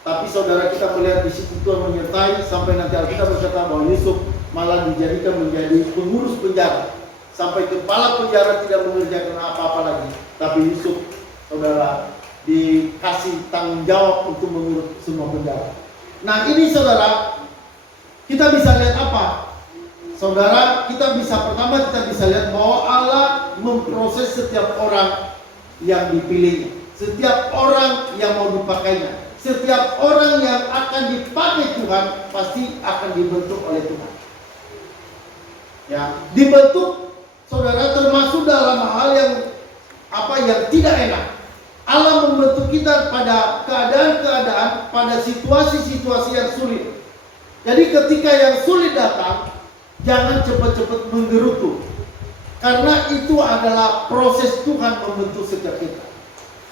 Tapi saudara, kita melihat di situ Tuhan menyertai sampai nanti Alkitab berkata bahwa Yusuf malah dijadikan menjadi pengurus penjara. Sampai kepala penjara tidak mengerjakan apa-apa lagi. Tapi Yusuf, saudara, dikasih tanggung jawab untuk mengurus semua penjara. Nah, ini saudara, kita bisa lihat apa? Saudara, kita bisa lihat bahwa Allah memproses setiap orang yang dipilihnya. Setiap orang yang mau dipakainya. Setiap orang yang akan dipakai Tuhan pasti akan dibentuk oleh Tuhan. Ya, dibentuk saudara termasuk dalam hal yang tidak enak. Allah membentuk kita pada keadaan-keadaan, pada situasi-situasi yang sulit. Jadi ketika yang sulit datang, jangan cepat-cepat menggerutu. Karena itu adalah proses Tuhan membentuk setiap kita.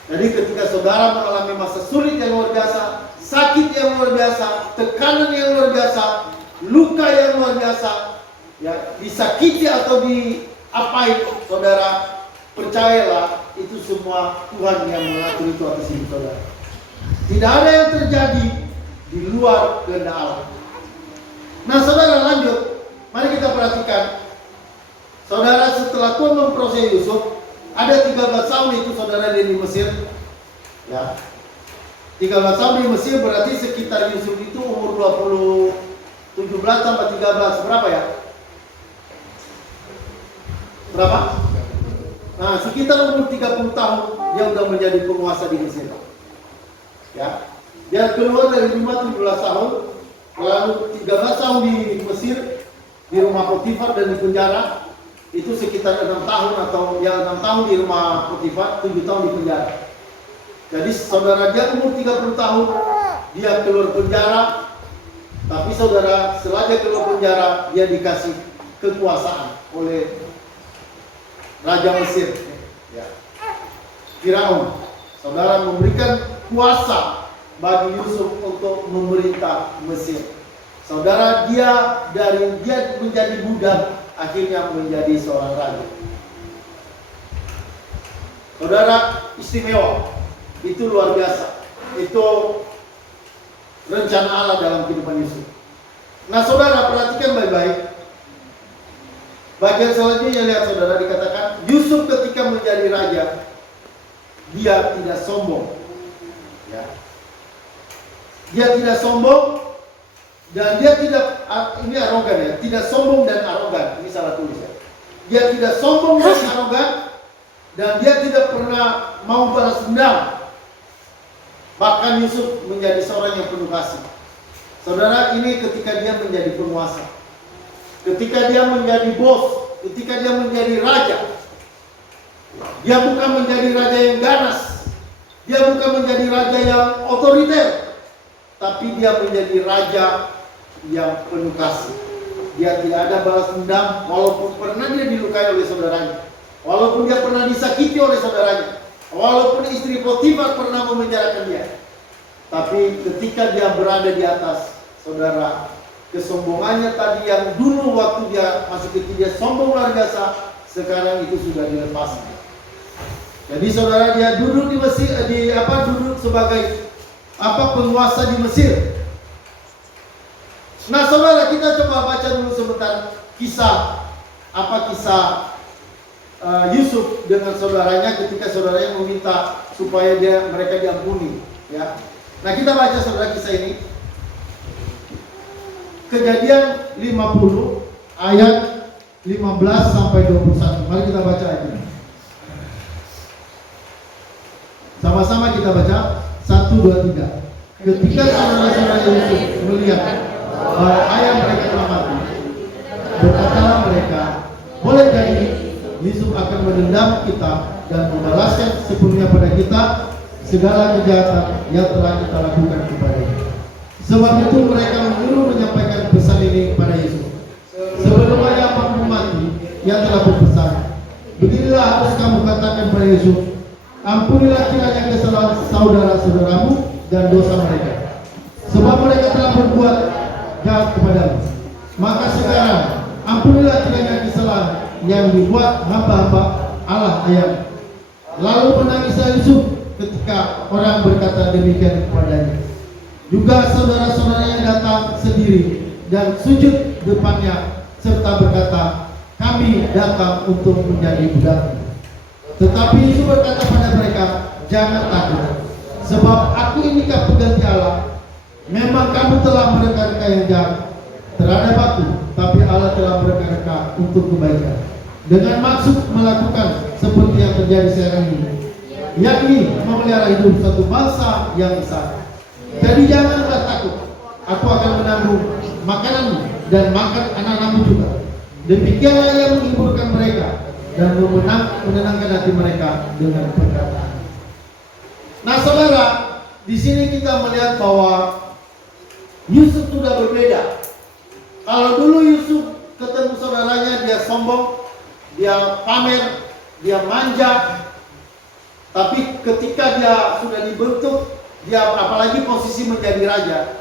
Jadi ketika saudara mengalami masa sulit yang luar biasa, sakit yang luar biasa, tekanan yang luar biasa, luka yang luar biasa, ya, disakiti atau diapain, saudara, percayalah itu semua Tuhan yang mengatur itu atas hidup saudara. Tidak ada yang terjadi di luar kehendak Allah. Nah saudara, lanjut, mari kita perhatikan. Saudara, setelah Tuhan memproses Yusuf, ada 13 tahun itu saudara dia di Mesir. Ya. 13 tahun di Mesir berarti sekitar Yusuf itu umur 17 tambah 13 berapa ya? Berapa? Nah, sekitar umur 30 tahun dia sudah menjadi penguasa di Mesir. Ya. Dia keluar dari rumah 17 tahun, lalu 13 tahun di Mesir, di rumah Potifar dan di penjara. Itu sekitar 6 tahun atau 6 tahun di rumah Potifar, 7 tahun di penjara. Jadi saudara, dia umur 30 tahun, dia keluar penjara. Tapi saudara, setelah dia keluar penjara, dia dikasih kekuasaan oleh Raja Mesir, ya. Firaun. Saudara, memberikan kuasa bagi Yusuf untuk memerintah Mesir. Saudara, dia menjadi budak, akhirnya menjadi seorang raja. Saudara, istimewa. Itu luar biasa. Itu rencana Allah dalam kehidupan Yusuf. Nah saudara, perhatikan baik-baik. Bagian selanjutnya, lihat saudara, dikatakan Yusuf ketika menjadi raja, dia tidak sombong. Ya. Dia tidak sombong dan dia tidak, ini arogan ya, tidak sombong dan arogan. Ini salah tulis ya. Dia tidak sombong dan arogan, dan dia tidak pernah mau balas dendam. Bahkan Yusuf menjadi seorang yang penuh kasih. Saudara, ini ketika dia menjadi penguasa, ketika dia menjadi bos, ketika dia menjadi raja. Dia bukan menjadi raja yang ganas, dia bukan menjadi raja yang otoriter, tapi dia menjadi raja yang penuh kasih. Dia tidak ada balas dendam, walaupun pernah dia dilukai oleh saudaranya, walaupun dia pernah disakiti oleh saudaranya, walaupun istri Potifar pernah memenjarakan dia. Tapi ketika dia berada di atas, saudara, kesombongannya tadi yang dulu waktu dia masih kecil dia sombong luar biasa, sekarang itu sudah dilepaskan. Jadi saudara, dia duduk di Mesir, duduk sebagai penguasa di Mesir. Nah saudara, kita coba baca dulu sebentar kisah Yusuf dengan saudaranya ketika saudaranya meminta supaya mereka diampuni, ya. Nah kita baca saudara kisah ini. Kejadian 50 ayat 15 sampai 21. Mari kita baca aja. Sama-sama kita baca 1, 2, 3. Ketika saudara-saudara Yusuf melihat bahwa ayah mereka telah mati, berkatalah mereka, boleh jadi Yusuf akan mendendam kita dan membalaskan sepenuhnya pada kita segala kejahatan yang telah kita lakukan kepadanya. Sebab itu mereka menyuruh menyampaikan pesan ini kepada Yusuf. Sebelum ayahmu mati, ia telah berpesan, beginilah harus kamu katakan pada Yusuf, ampunilah kiranya kesalahan saudara-saudaramu dan dosa mereka, sebab mereka telah berbuat jahat kepadamu. Maka sekarang ampunilah kiranya kesalahan yang dibuat hamba-hamba Allah ayahmu. Lalu menangislah Yusuf ketika orang berkata demikian kepadanya. Juga saudara-saudaranya datang sendiri dan sujud depannya serta berkata, kami datang untuk menjadi budakmu. Tetapi Yusuf berkata pada mereka, jangan takut, sebab aku ini pengganti Allah. Memang kamu telah mereka-reka yang jahat terhadap aku, tapi Allah telah mereka-reka untuk kebaikan, dengan maksud melakukan seperti yang terjadi sekarang ini, yakni memelihara hidup satu bangsa yang besar. Jadi janganlah takut, aku akan menanggung makananmu dan makan anak-anakmu juga. Demikianlah ia menghiburkan mereka dan menenangkan hati mereka dengan perkataan. Nah saudara, di sini kita melihat bahwa Yusuf sudah berbeda. Kalau dulu Yusuf ketemu saudaranya, dia sombong, dia pamer, dia manja. Tapi ketika dia sudah dibentuk, dia apalagi posisi menjadi raja,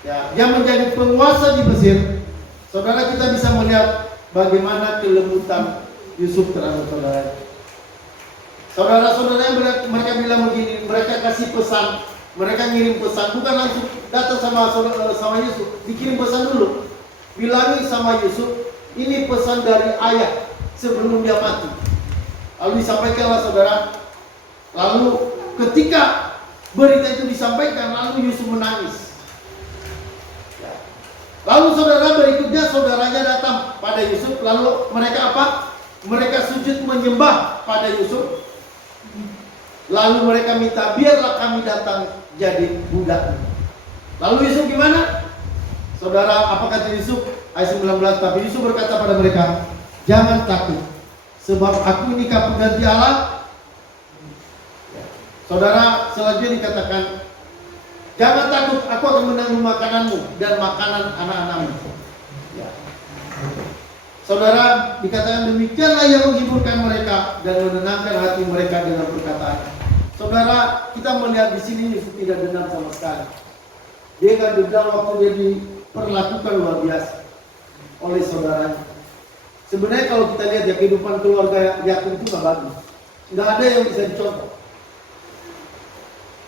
ya, dia menjadi penguasa di Mesir. Saudara, kita bisa melihat bagaimana kelembutan Yusuf terhadap saudaranya. Saudara-saudaranya mereka bilang begini, mereka kasih pesan, mereka ngirim pesan, bukan langsung datang sama Yusuf, dikirim pesan dulu. Bilangin sama Yusuf, ini pesan dari ayah sebelum dia mati. Lalu disampaikanlah saudara. Lalu ketika berita itu disampaikan, lalu Yusuf menangis. Lalu saudara, berikutnya saudaranya datang pada Yusuf. Lalu mereka apa? Mereka sujud menyembah pada Yusuf. Lalu mereka minta, biarlah kami datang jadi budak. Lalu Yusuf gimana? Saudara, apa kata Yusuf? Ayat 19, tapi Yusuf berkata pada mereka, jangan takut, sebab aku ini pengganti Allah. Saudara, selanjutnya dikatakan, jangan takut, aku akan menanggung makananmu dan makanan anak-anakmu. Ya. Saudara, dikatakan demikianlah yang menghiburkan mereka dan menenangkan hati mereka dengan perkataan. Saudara, kita melihat di sini Yusuf tidak dendam sama sekali. Dia kan dendam waktu dia diperlakukan luar biasa oleh saudaranya. Sebenarnya kalau kita lihat ya, kehidupan keluarga Yakub itu nggak bagus, nggak ada yang bisa dicontoh.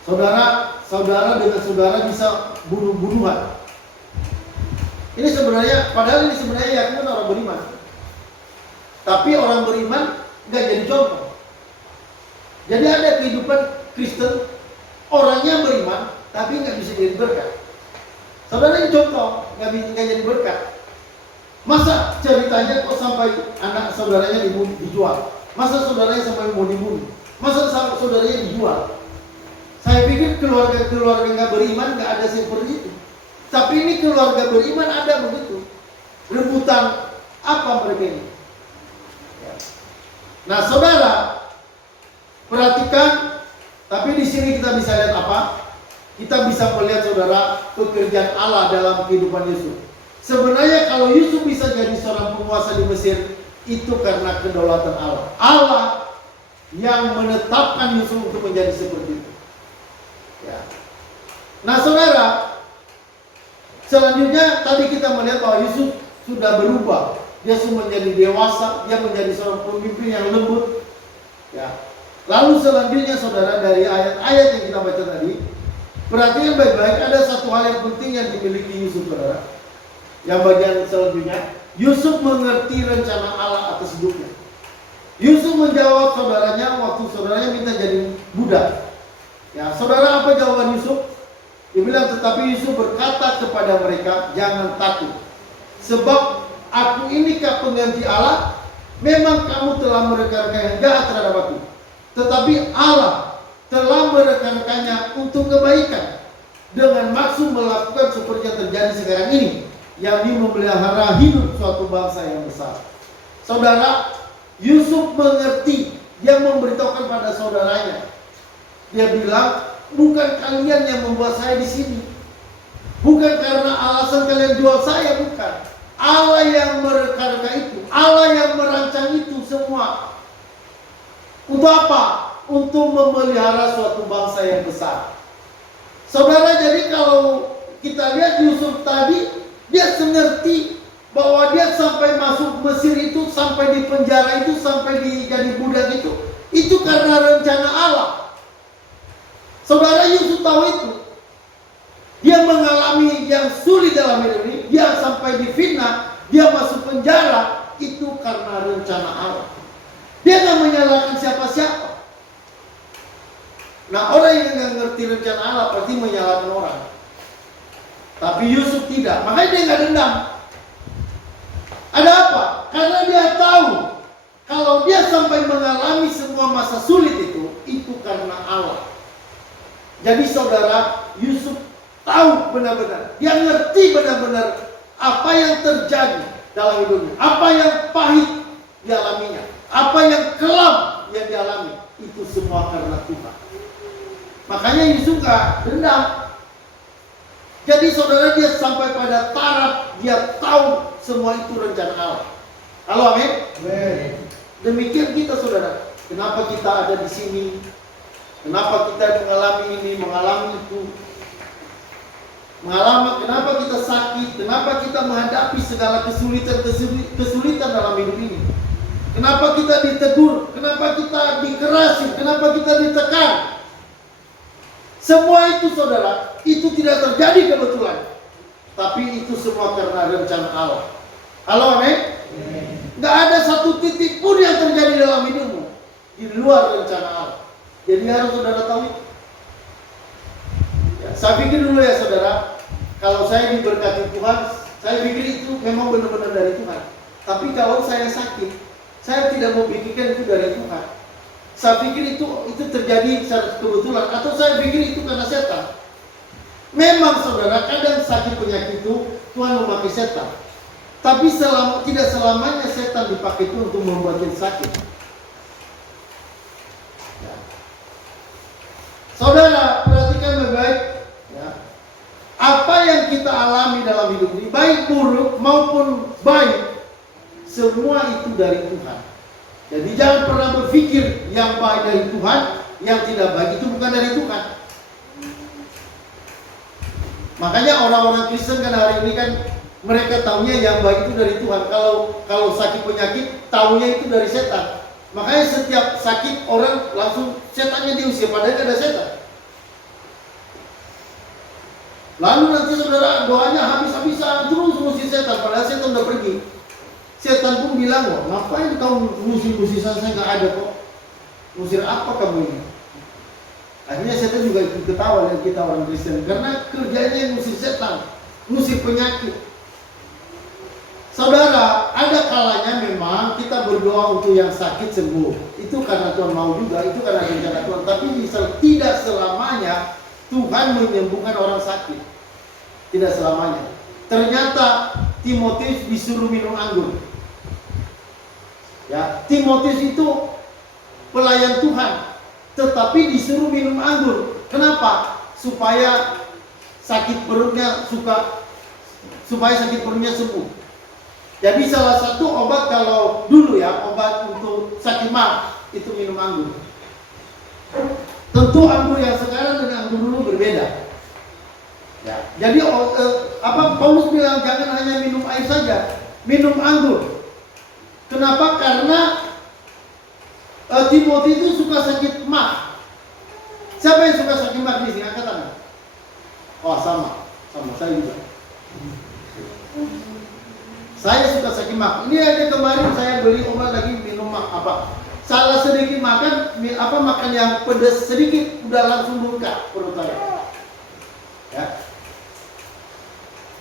Saudara dengan saudara bisa bunuh-bunuhan. Ini sebenarnya, padahal ini sebenarnya Yakub orang beriman. Tapi orang beriman nggak jadi contoh. Jadi ada kehidupan Kristen, orangnya beriman, tapi nggak bisa jadi berkat. Saudara, ini contoh, nggak jadi berkat. Masa ceritanya kok sampai anak saudaranya dijual? Masa saudaranya sampai mau dibunuh? Masa saudaranya dijual? Saya pikir keluarga nggak beriman nggak ada seperti itu. Tapi ini keluarga beriman ada begitu. Rebutan apa mereka ini? Nah saudara, perhatikan. Tapi di sini kita bisa lihat apa? Kita bisa melihat saudara pekerjaan Allah dalam kehidupan Yusuf. Sebenarnya kalau Yusuf bisa jadi seorang penguasa di Mesir, itu karena kedaulatan Allah. Allah yang menetapkan Yusuf untuk menjadi seperti itu. Ya. Nah saudara, Selanjutnya tadi kita melihat bahwa Yusuf sudah berubah. Dia sudah menjadi dewasa, dia menjadi seorang pemimpin yang lembut. Ya. Lalu selanjutnya saudara, dari ayat-ayat yang kita baca tadi, perhatikan baik-baik, ada satu hal yang penting yang dimiliki Yusuf, saudara. Yang bagian selanjutnya, Yusuf mengerti rencana Allah atas hidupnya. Yusuf menjawab saudaranya waktu saudaranya minta jadi budak. Ya, saudara, apa jawaban Yusuf? Dia bilang, tetapi Yusuf berkata kepada mereka, jangan takut, sebab aku inikah pengganti Allah? Memang kamu telah merekan-rekan yang jahat terhadap aku, tetapi Allah telah merekan-rekannya untuk kebaikan, dengan maksud melakukan seperti yang terjadi sekarang ini, yakni memelihara hidup suatu bangsa yang besar. Saudara, Yusuf mengerti, dia memberitahukan pada saudaranya. Dia bilang, bukan kalian yang membuat saya di sini. Bukan karena alasan kalian jual saya, bukan. Allah yang merekarkan itu, Allah yang merancang itu semua. Untuk apa? Untuk memelihara suatu bangsa yang besar. Saudara, jadi kalau kita lihat Yusuf tadi, dia mengerti bahwa dia sampai masuk Mesir itu, sampai di penjara itu, sampai jadi budak itu karena rencana Allah. Saudara, Yusuf tahu itu. Dia mengalami yang sulit dalam hidup ini, dia sampai difitnah, dia masuk penjara, itu karena rencana Allah. Dia nggak menyalahkan siapa-siapa. Nah, orang yang nggak ngerti rencana Allah pasti menyalahkan orang. Tapi Yusuf tidak, makanya dia nggak dendam. Ada apa? Karena dia tahu kalau dia sampai mengalami semua masa sulit itu karena Allah. Jadi saudara, Yusuf tahu benar-benar, dia ngerti benar-benar apa yang terjadi dalam hidupnya, apa yang pahit dialaminya, apa yang kelam yang dialami, itu semua karena Tuhan. Makanya Yusuf gak dendam. Jadi saudara, dia sampai pada taraf dia tahu semua itu rencana Allah. Halo, amin. Demikian kita saudara. Kenapa kita ada di sini? Kenapa kita mengalami ini, mengalami itu? Kenapa kita sakit? Kenapa kita menghadapi segala kesulitan dalam hidup ini? Kenapa kita ditegur? Kenapa kita dikerasi? Kenapa kita ditekan? Semua itu saudara, itu tidak terjadi kebetulan. Tapi itu semua karena rencana Allah. Halo, amin? Gak ada satu titik pun yang terjadi dalam hidupmu di luar rencana Allah. Jadi harus saudara tahu itu. Ya, saya pikir dulu ya saudara, kalau saya diberkati Tuhan, saya pikir itu memang benar-benar dari Tuhan. Tapi kalau saya sakit, saya tidak mau pikirkan itu dari Tuhan. Saya pikir itu terjadi secara kebetulan, atau saya pikir itu karena setan. Memang saudara, kadang sakit penyakit itu Tuhan memakai setan. Tapi tidak selamanya setan dipakai itu untuk membuat kita sakit. Ya. Saudara, perhatikan baik-baik. Ya. Apa yang kita alami dalam hidup ini, baik buruk maupun baik, semua itu dari Tuhan. Jadi jangan pernah berpikir yang baik dari Tuhan, yang tidak baik itu bukan dari Tuhan. Makanya orang-orang Kristen kan hari ini kan mereka tahunya yang baik itu dari Tuhan. Kalau sakit penyakit, tahunya itu dari setan. Makanya setiap sakit orang langsung setannya diusir, padahal ada setan. Lalu nanti saudara doanya habis-habisan terus ngusir setan, padahal setan udah pergi. Setan pun bilang, wah ngapain kamu ngusir saya nggak ada kok. Ngusir apa kamu ini? Akhirnya setan juga ikut ketawa dengan kita orang Kristen, karena kerjanya ngusir setan, ngusir penyakit. Saudara, ada kalanya memang kita berdoa untuk yang sakit sembuh. Itu karena Tuhan mau juga, itu karena rencana Tuhan. Tapi tidak selamanya Tuhan menyembuhkan orang sakit. Tidak selamanya. Ternyata Timotius disuruh minum anggur. Ya, Timotius itu pelayan Tuhan, tetapi disuruh minum anggur. Kenapa? Supaya sakit perutnya sembuh. Jadi salah satu obat kalau dulu ya, obat untuk sakit mah itu minum anggur. Tentu anggur yang sekarang dengan anggur dulu berbeda. Ya, jadi Paulus bilang jangan hanya minum air saja, minum anggur. Kenapa? Karena Timothy itu suka sakit mah. Siapa yang suka sakit mah di sini? Angkat tangan. Oh, sama saya juga. Saya suka sakit mah. Ini aja kemarin saya beli obat lagi minum apa? Salah sedikit makan yang pedas sedikit udah langsung bengkak perut saya. Ya.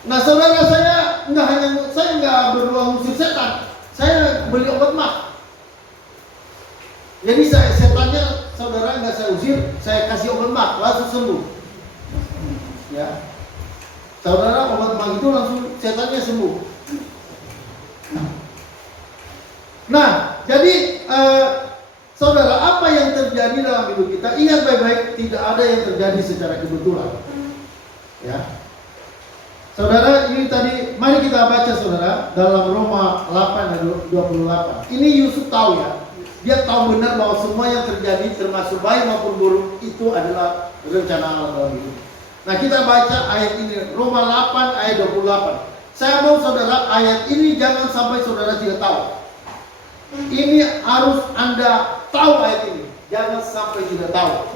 Nah, saudara, saya nggak beruang musik setan. Saya beli obat mah. Jadi setannya saudara nggak saya usir, saya kasih obat mah langsung sembuh. Ya, saudara, obat mah itu langsung setannya sembuh. Nah, jadi saudara, apa yang terjadi dalam hidup kita? Ingat baik-baik, tidak ada yang terjadi secara kebetulan. Ya. Saudara, ini tadi mari kita baca saudara dalam Roma 8 ayat 28. Ini Yusuf tahu ya. Dia tahu benar bahwa semua yang terjadi termasuk baik maupun buruk itu adalah rencana Allah dalam hidup. Nah, kita baca ayat ini Roma 8 ayat 28. Saya mau saudara, ayat ini jangan sampai saudara tidak tahu. Ini harus Anda tahu ayat ini. Jangan sampai tidak tahu.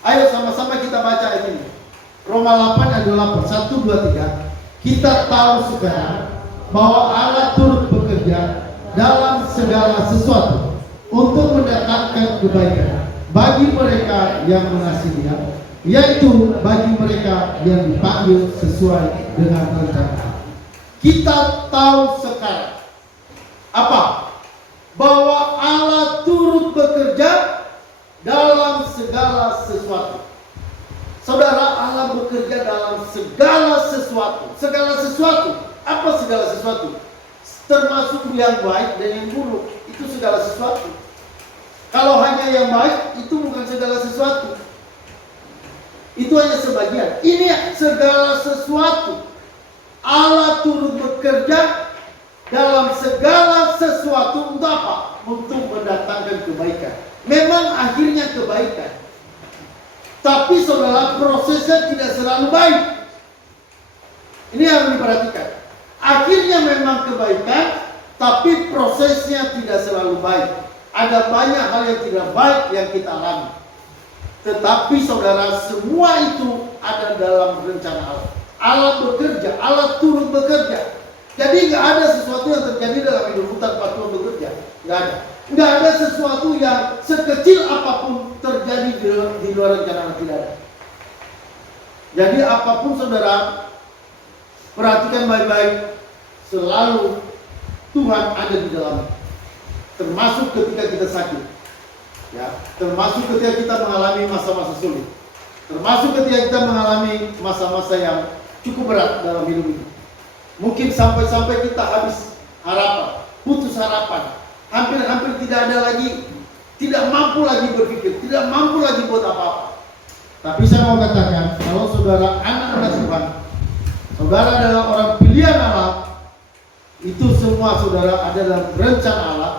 Ayo sama-sama kita baca ayat ini. Roma 8 ayat 28. 1, 2, 3. Kita tahu sekarang bahwa Allah turut bekerja dalam segala sesuatu untuk mendatangkan kebaikan bagi mereka yang mengasihi Dia, yaitu bagi mereka yang dipanggil sesuai dengan rencana. Kita tahu sekarang apa? Bahwa Allah turut bekerja dalam segala sesuatu. Saudara, Allah bekerja dalam segala sesuatu. Segala sesuatu. Apa segala sesuatu? Termasuk yang baik dan yang buruk. Itu segala sesuatu. Kalau hanya yang baik, itu bukan segala sesuatu. Itu hanya sebagian. Ini segala sesuatu. Allah turut bekerja dalam segala sesuatu untuk apa? Untuk mendatangkan kebaikan. Memang akhirnya kebaikan. Tapi saudara, prosesnya tidak selalu baik. Ini harus diperhatikan. Akhirnya memang kebaikan, tapi prosesnya tidak selalu baik. Ada banyak hal yang tidak baik yang kita alami. Tetapi saudara, semua itu ada dalam rencana Allah. Allah bekerja, Allah turut bekerja. Jadi nggak ada sesuatu yang terjadi dalam hidupmu tanpa Tuhan bekerja. Nggak ada. Nggak ada sesuatu yang sekecil apapun terjadi di luar rencana Allah, tidak ada. Jadi apapun saudara, perhatikan baik-baik, selalu Tuhan ada di dalamnya. Termasuk ketika kita sakit, ya, termasuk ketika kita mengalami masa-masa sulit, termasuk ketika kita mengalami masa-masa yang cukup berat dalam hidup ini. Mungkin sampai-sampai kita habis harapan, putus harapan, hampir-hampir tidak ada lagi, tidak mampu lagi berpikir, tidak mampu lagi buat apa-apa. Tapi saya mau katakan, kalau saudara anak-anak Tuhan, saudara adalah orang pilihan Allah, itu semua saudara ada dalam rencana Allah.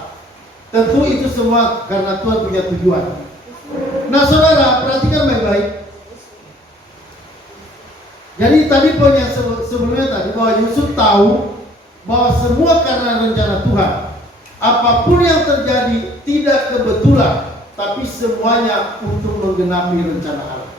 Tentu itu semua karena Tuhan punya tujuan. Nah saudara, perhatikan baik-baik. Jadi tadi poin yang sebelumnya tadi, bahwa Yusuf tahu bahwa semua karena rencana Tuhan. Apapun yang terjadi tidak kebetulan, tapi semuanya untuk menggenapi rencana Allah.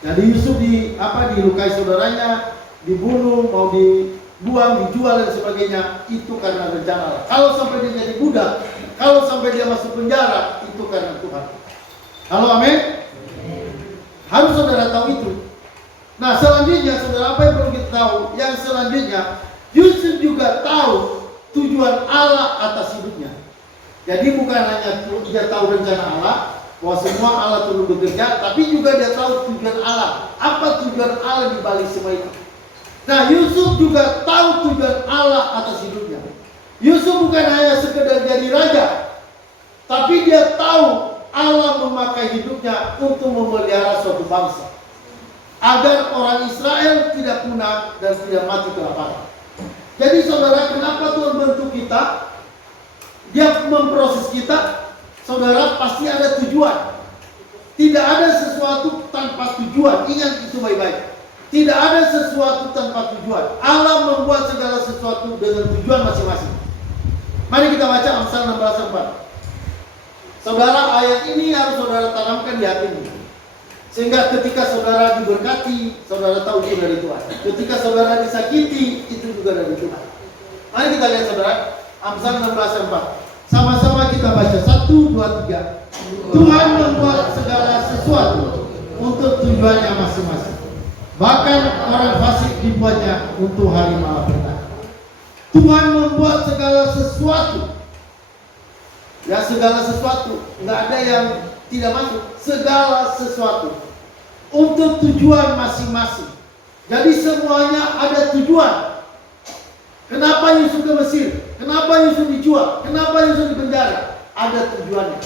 Jadi Yusuf dilukai saudaranya, dibunuh, mau dibuang, dijual dan sebagainya, itu karena rencana Allah. Kalau sampai dia jadi budak, kalau sampai dia masuk penjara, itu karena Tuhan. Halo, amin? Harus saudara tahu itu. Nah selanjutnya saudara, apa yang perlu kita tahu? Yang selanjutnya, Yusuf juga tahu tujuan Allah atas hidupnya. Jadi bukan hanya dia tahu rencana Allah, bahwa semua Allah turut bekerja, tapi juga dia tahu tujuan Allah. Apa tujuan Allah di balik semua itu? Nah Yusuf juga tahu tujuan Allah atas hidupnya. Yusuf bukan hanya sekedar jadi raja, tapi dia tahu Allah memakai hidupnya untuk memelihara suatu bangsa, agar orang Israel tidak punah dan tidak mati kelaparan. Jadi saudara, kenapa Tuhan bentuk kita? Dia memproses kita. Saudara, pasti ada tujuan. Tidak ada sesuatu tanpa tujuan. Ingat itu baik-baik. Tidak ada sesuatu tanpa tujuan. Allah membuat segala sesuatu dengan tujuan masing-masing. Mari kita baca Amsal 16:4. Saudara, ayat ini harus saudara tanamkan di hatimu. Sehingga ketika saudara diberkati, saudara tahu itu dari Tuhan. Ketika saudara disakiti, itu juga dari Tuhan. Mari kita lihat saudara, Amsal 16:4. Sama-sama kita baca 1, 2, 3. Tuhan membuat segala sesuatu untuk tujuannya masing-masing. Bahkan orang fasik dibuatnya untuk hari malapetaka. Tuhan membuat segala sesuatu. Ya, segala sesuatu. Nggak ada yang tidak masuk. Segala sesuatu untuk tujuan masing-masing. Jadi semuanya ada tujuan. Kenapa Yusuf ke Mesir? Kenapa Yusuf dijual? Kenapa Yusuf dipenjara? Ada tujuannya.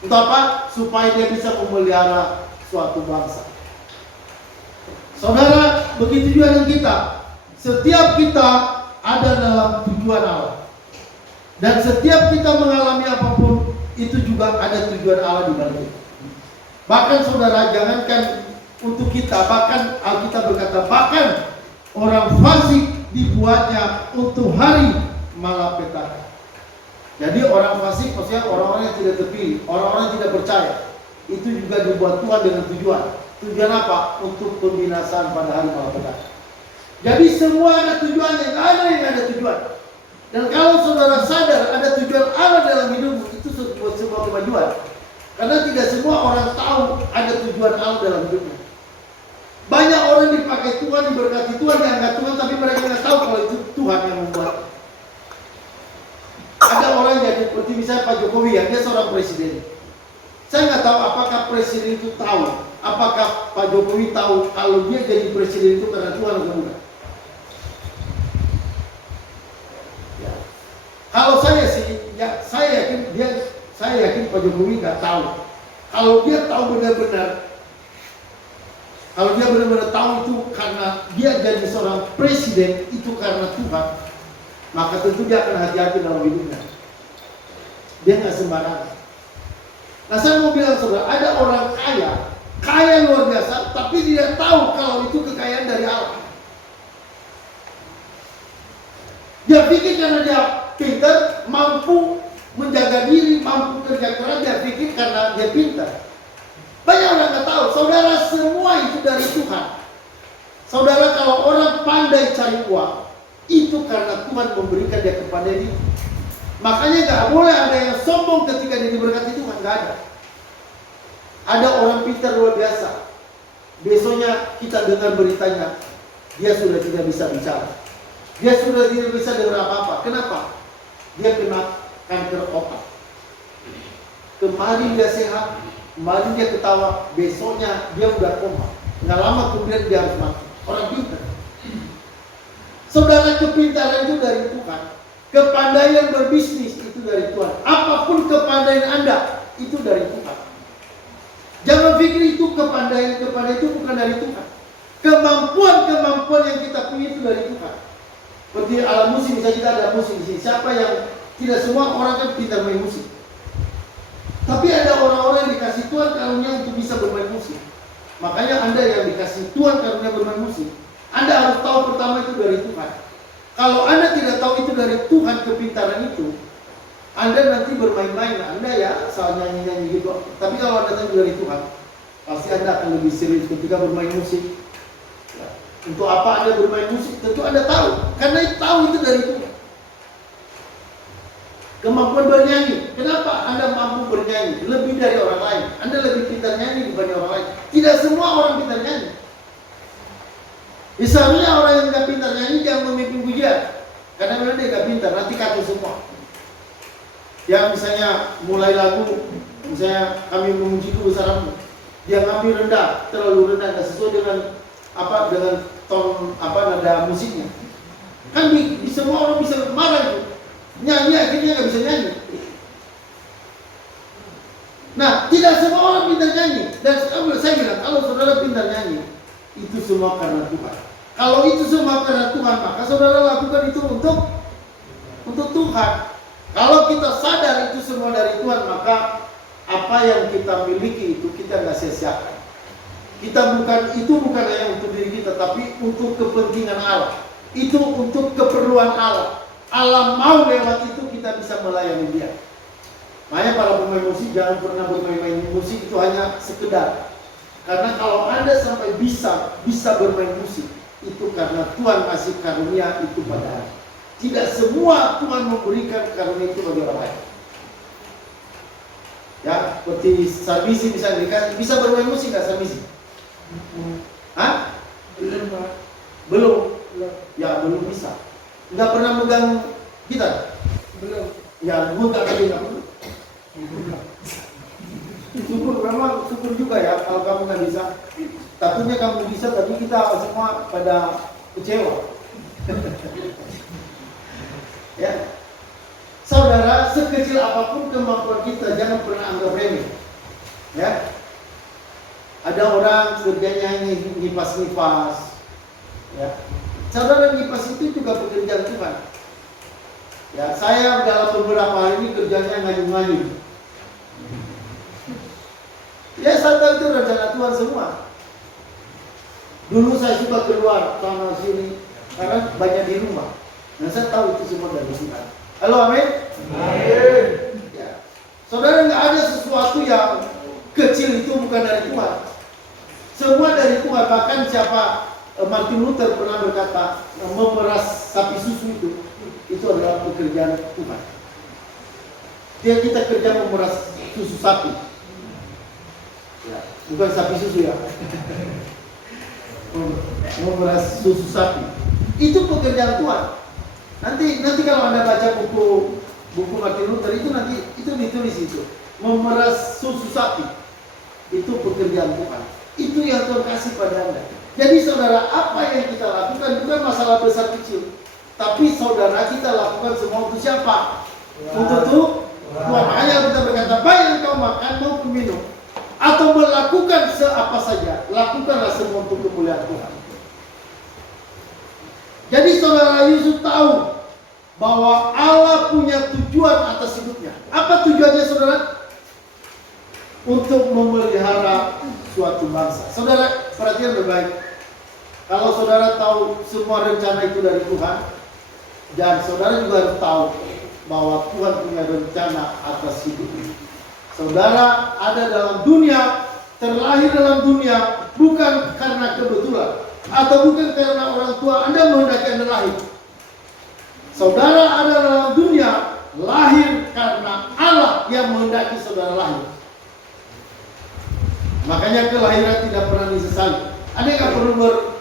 Untuk apa? Supaya dia bisa memelihara suatu bangsa. Saudara, begitu juga dengan kita. Setiap kita ada dalam tujuan Allah. Dan setiap kita mengalami apapun, itu juga ada tujuan Allah di balik itu. Bahkan saudara, jangankan untuk kita, bahkan Alkitab berkata, bahkan orang fasik dibuatnya untuk hari malapetaka. Jadi orang fasik maksudnya orang-orang yang tidak terpilih, orang-orang yang tidak percaya. Itu juga dibuat Tuhan dengan tujuan. Tujuan apa? Untuk pembinasaan pada hari malapetaka. Jadi semua ada tujuannya, nggak ada yang ada tujuan. Dan kalau saudara sadar ada tujuan Allah dalam hidupmu, itu sebuah kemajuan. Karena tidak semua orang tahu ada tujuan Allah dalam hidupnya. Banyak orang dipakai Tuhan, diberkati Tuhan, diangkat Tuhan, tapi mereka nggak tahu kalau itu Tuhan yang membuat. Ada orang jadi seperti misalnya Pak Jokowi ya, dia seorang presiden. Saya nggak tahu apakah presiden itu tahu, apakah Pak Jokowi tahu kalau dia jadi presiden itu karena Tuhan atau bukan. Kalau saya sih, ya saya yakin Pak Jokowi nggak tahu. Kalau dia tahu benar-benar, kalau dia benar-benar tahu itu karena dia jadi seorang presiden itu karena Tuhan, maka tentu dia akan hati-hati dalam hidupnya. Dia nggak sembarangan. Nah, saya mau bilang saudara, ada orang kaya luar biasa, tapi dia tahu kalau itu kekayaan dari Allah. Dia pikir karena dia pintar, mampu menjaga diri, mampu kerja keras, dia pikir karena dia pintar. Banyak orang nggak tahu, saudara, semua itu dari Tuhan. Saudara, kalau orang pandai cari uang, itu karena Tuhan memberikan dia kepada dia. Makanya nggak boleh ada yang sombong ketika dia diberkati Tuhan, nggak ada. Ada orang pintar luar biasa, besoknya kita dengar beritanya, dia sudah tidak bisa bicara. Dia sudah tidak bisa dengar apa-apa. Kenapa? Dia kena kanker otak. Kemarin dia sehat, kemarin dia ketawa, besoknya dia udah koma. Nggak lama kemudian dia harus mati. Orang pintar. Saudara, kepintaran itu dari Tuhan. Kepandaian berbisnis itu dari Tuhan. Apapun kepandaian Anda, itu dari Tuhan. Jangan pikir itu kepandaian itu bukan dari Tuhan. Kemampuan yang kita punya itu dari Tuhan. Seperti alat musik, misalnya kita ada musik di sini. Siapa yang, tidak semua orang kan pintar main musik. Tapi ada orang-orang yang dikasih Tuhan karunia untuk bisa bermain musik. Makanya Anda yang dikasih Tuhan karunia bermain musik, Anda harus tahu pertama itu dari Tuhan. Kalau Anda tidak tahu itu dari Tuhan, kepintaran itu, Anda nanti bermain-main, Anda ya asal nyanyi-nyanyi gitu. Tapi kalau Anda tahu dari Tuhan, pasti Anda akan lebih serius ketika bermain musik. Untuk apa Anda bermain musik? Tentu Anda tahu, karena tahu itu dari Tuhan. Kemampuan bernyanyi, kenapa Anda mampu bernyanyi lebih dari orang lain? Anda lebih pintar nyanyi dibanding orang lain. Tidak semua orang pintar nyanyi. Misalnya orang yang nggak pintar nyanyi jangan memimpin pujian, karena memang dia nggak pintar, nanti kacau semua. Yang misalnya mulai lagu, misalnya kami memuji kebesaranmu, dia ngambil rendah, terlalu rendah, nggak sesuai dengan ton nada musiknya. Kan di semua orang bisa marah itu. Nyanyi akhirnya nggak bisa nyanyi. Nah, tidak semua orang pintar nyanyi. Dan saya bilang, kalau saudara pintar nyanyi, itu semua karena Tuhan. Kalau itu semua karena Tuhan, maka saudara lakukan itu untuk Tuhan. Kalau kita sadar itu semua dari Tuhan, maka apa yang kita miliki itu kita nggak sia-siakan. Itu bukan hanya untuk diri kita, tapi untuk kepentingan Allah. Itu untuk keperluan Allah. Allah mau lewat itu kita bisa melayani Dia. Makanya para pemain musik jangan pernah bermain-main musik itu hanya sekedar. Karena kalau Anda sampai bisa bermain musik, itu karena Tuhan kasih karunia itu pada Anda. Tidak semua Tuhan memberikan karunia itu bagi orang lain. Ya, seperti Sarmisi misalnya, bisa bermain musik nggak Sarmisi? Hah? Belum. Ya, belum bisa. Nggak pernah megang gitar? Belum. Ya, gue nggak belum. Syukur juga ya kalau kamu nggak bisa. Takutnya kamu bisa, tapi kita semua pada kecewa. Ya, saudara, sekecil apapun kemampuan kita jangan pernah anggap remeh. Ya, ada orang kerjanya ngipas-ngipas. Ya, saudara, ngipas itu juga pekerjaan Tuhan. Ya, saya dalam beberapa hari ini kerjanya ngayuh-ngayuh. Ya, saya tahu itu rencana Tuhan semua. Dulu saya suka keluar sana sini karena banyak di rumah. Nah, saya tahu itu semua dari Tuhan. Halo, amin? Amin. Ya. Saudara, nggak ada sesuatu yang kecil itu bukan dari Tuhan. Semua dari Tuhan. Bahkan siapa Martin Luther pernah berkata, memeras sapi susu itu adalah pekerjaan Tuhan. Kita kerja memeras susu sapi. Ya, bukan sapi susu ya. Memeras susu sapi. Itu pekerjaan Tuhan. Nanti kalau Anda baca buku Martin Luther itu nanti itu ditulis itu. Memeras susu sapi. Itu pekerjaan Tuhan. Itu yang Tuhan kasih pada Anda. Jadi saudara, apa yang kita lakukan bukan masalah besar kecil. Tapi saudara, kita lakukan semua untuk siapa? Untuk Tuhan. Makanya kita berkata, baik yang kau makan maupun minum, atau melakukan apa saja, lakukanlah semua untuk kemuliaan Tuhan. Jadi saudara Yusuf tahu bahwa Allah punya tujuan atas hidupnya. Apa tujuannya saudara? Untuk memelihara suatu bangsa. Saudara, perhatian baik-baik. Kalau saudara tahu semua rencana itu dari Tuhan, dan saudara juga harus tahu bahwa Tuhan punya rencana atas hidup ini. Saudara ada dalam dunia, terlahir dalam dunia bukan karena kebetulan atau bukan karena orang tua Anda menghendaki Anda lahir. Saudara ada dalam dunia lahir karena Allah yang menghendaki saudara lahir. Makanya kelahiran tidak pernah disesali. Anda nggak perlu